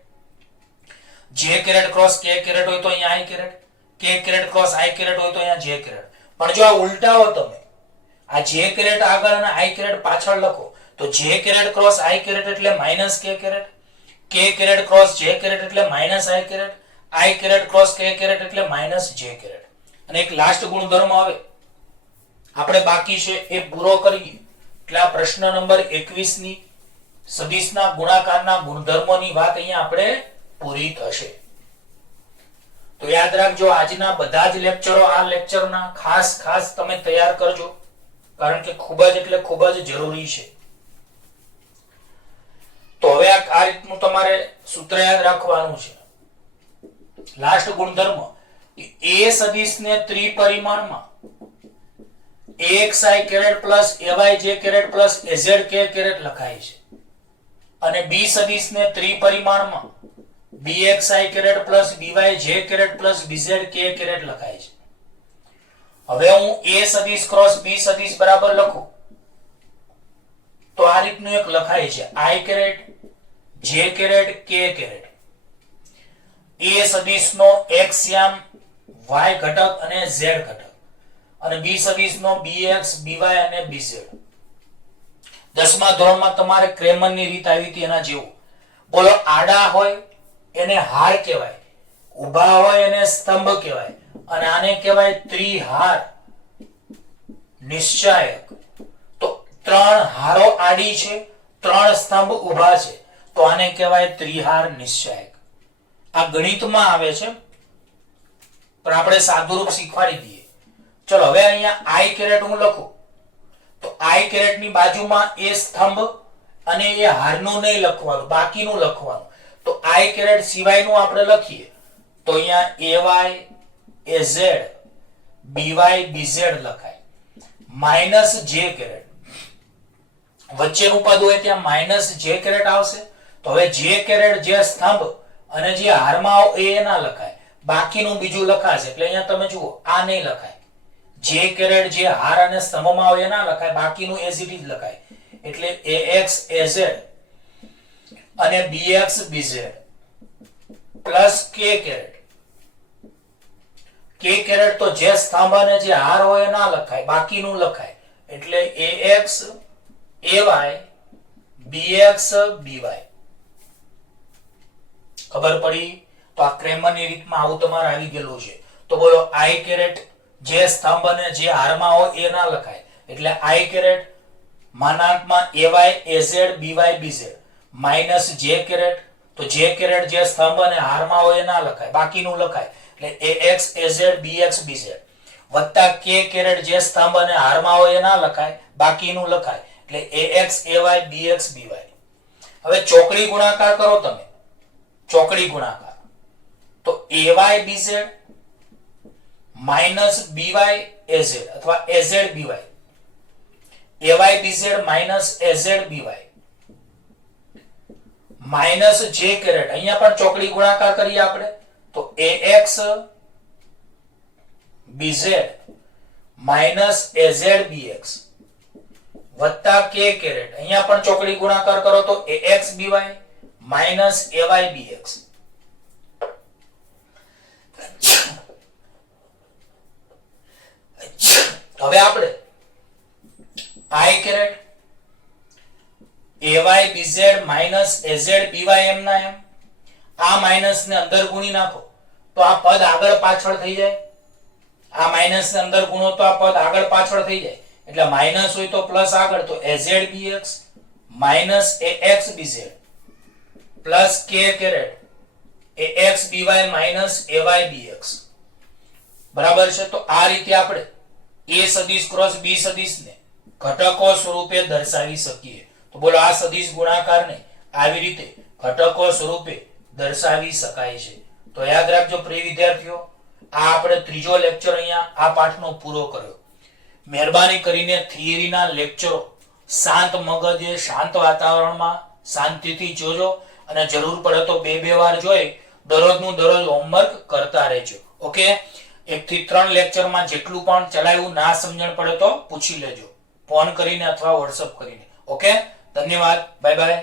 j caret cross k caret હોય તો અહીંયા i caret, k caret cross i caret હોય તો અહીંયા j કેરેટ. પણ જો આ ઉલટાવો તમે, આ j કેરેટ આગળ અને i કેરેટ પાછળ લખો તો j caret cross i caret એટલે minus k caret, k caret cross j caret એટલે minus i caret, i caret cross k caret એટલે માઈનસ j કેરેટ. અને એક લાસ્ટ ગુણધર્મ આવે આપણે બાકી છે એ પૂરો કરીએ એટલે આ પ્રશ્ન નંબર 21 ની સદિશના ગુણાકારના ગુણધર્મોની વાત અહીંયા આપણે પૂરી થશે. તો યાદ રાખજો, આજના બધા જ લેક્ચરો આ લેક્ચરના ખાસ તમે તૈયાર કરજો, કારણ કે ખૂબ જ એટલે ખૂબ જ જરૂરી છે. તો હવે આ રીતનું તમારે સૂત્ર યાદ રાખવાનું છે. લાસ્ટ ગુણધર્મ એ સદિશને ત્રિપરિમાણમાં axi caret plus ayj caret plus azk caret લખાય છે અને બી સદિશને ત્રિપરિમાણમાં bxi caret plus byj caret plus bzk caret લખાય છે. હવે હું a સદિશ ક્રોસ b સદિશ બરાબર લખું તો આ રીતનું એક લખાય છે i caret j caret k caret. a સદિશનો x યામ y ઘટક અને z ઘટક અને b સદિશનો bx by અને bz. 10મા ધોરણમાં તમારે ક્રેમરની રીત આવી હતી એના જેવું. બોલો આડા હોય એને હાર કહેવાય, ઊભા હોય એને સ્તંભ કહેવાય અને આને કહેવાય ત્રિહાર નિશ્ચાયક. તો 3 હારો આડી છે, 3 સ્તંભ ઊભા છે તો આને કહેવાય ત્રિહાર નિશ્ચાયક. આ ગણિતમાં આવે છે પણ આપણે સાદુરૂપ શીખવાડી દઈએ. ચલો હવે અહીંયા i કેરેટ હું લખું તો i કેરેટ ની બાજુમાં એ સ્તંભ અને એ હારનું નહીં લખવાનું, બાકીનું લખવાનું. તો i કેરેટ સિવાયનું આપણે લખીએ તો અહીંયા ay az by bz લખાય. માઈનસ j કેરેટ વચ્ચેનું પદ હોય ત્યાં માઈનસ j કેરેટ આવશે. તો હવે j કેરેટ જે સ્તંભ અને જે હારમાં એ ના લખાય, બાકીનું બીજું લખાશે. એટલે અહીંયા તમે જુઓ આ નહીં લખાય, જે કેરેટ જે હાર અને સ્તંભમાં આવે ના લખાય, બાકીનું એઝ ઇટ ઇઝ લખાય. એટલે ax az અને bx bz plus k caret. k caret તો જે સ્તંભ અને જે હાર હોય ના લખાય, બાકીનું લખાય. એટલે ax ay bx by. ખબર પડી? તો આ ક્રેમરની રીતમાં આવું તમારે આવી ગયેલું છે. તો બોલો i કેરેટ જે સ્તંભ અને જે હારમાં હોય એ ના લખાય. એટલે i કેરેટ માનાંકમાં ay az by bz minus j caret તો j કેરેટ જે સ્તંભ અને હારમાં હોય એ ના લખાય, બાકીનું લખાય. એટલે ax az bx bz વત્તા k કેરેટ જે સ્તંભ અને હારમાં હોય એ ના લખાય, બાકીનું લખાય. એટલે ax ay bx by. હવે ચોકડી ગુણાકાર કરો તમે, ચોકડી ગુણાકાર તો ay bz minus by az અથવા az by ay bz minus az by minus j caret. અહીંયા પણ ચોકડી ગુણાકાર કરીએ આપણે તો ax bz minus az bx વત્તા k કેરેટ. અહીંયા પણ ચોકડી ગુણાકાર કરો તો ax by minus ay bx. હવે આપણે i caret ay bz minus az by એમ ના એમ આ માઈનસ ને અંદર ગુણી નાખો તો આ પદ આગળ પાછળ થઈ જાય. આ માઈનસ ને અંદર ગુણો તો આ પદ આગળ પાછળ થઈ જાય. એટલે માઈનસ હોય તો પ્લસ આગળ તો az bx minus ax bz plus k caret ax by minus ay bx બરાબર છે. તો આ રીતે આપણે a સદિશ ક્રોસ b સદિશને ઘટકો સ્વરૂપે દર્શાવી શકીએ. તો બોલો આ સદિશ ગુણાકારને આવી રીતે ઘટકો સ્વરૂપે દર્શાવી શકાય છે. તો યાદ રાખજો પ્રિય વિદ્યાર્થીઓ, આ આપણે ત્રીજો લેક્ચર અહીંયા આ પાઠનો પૂરો કર્યો. મહેરબાની કરીને થિયરીના લેક્ચરો શાંત મગજે શાંત વાતાવરણમાં શાંતિથી જોજો અને જરૂર પડે તો બે વાર જોઈ દરરોજનું દરરોજ હોમવર્ક કરતા રહેજો. ઓકે, 1 થી 3 લેક્ચરમાં જેટલું પણ ચલાવ્યું ના સમજણ પડે તો પૂછી લેજો ફોન કરીને અથવા વોટ્સઅપ કરીને. ઓકે, ધન્યવાદ, બાય બાય.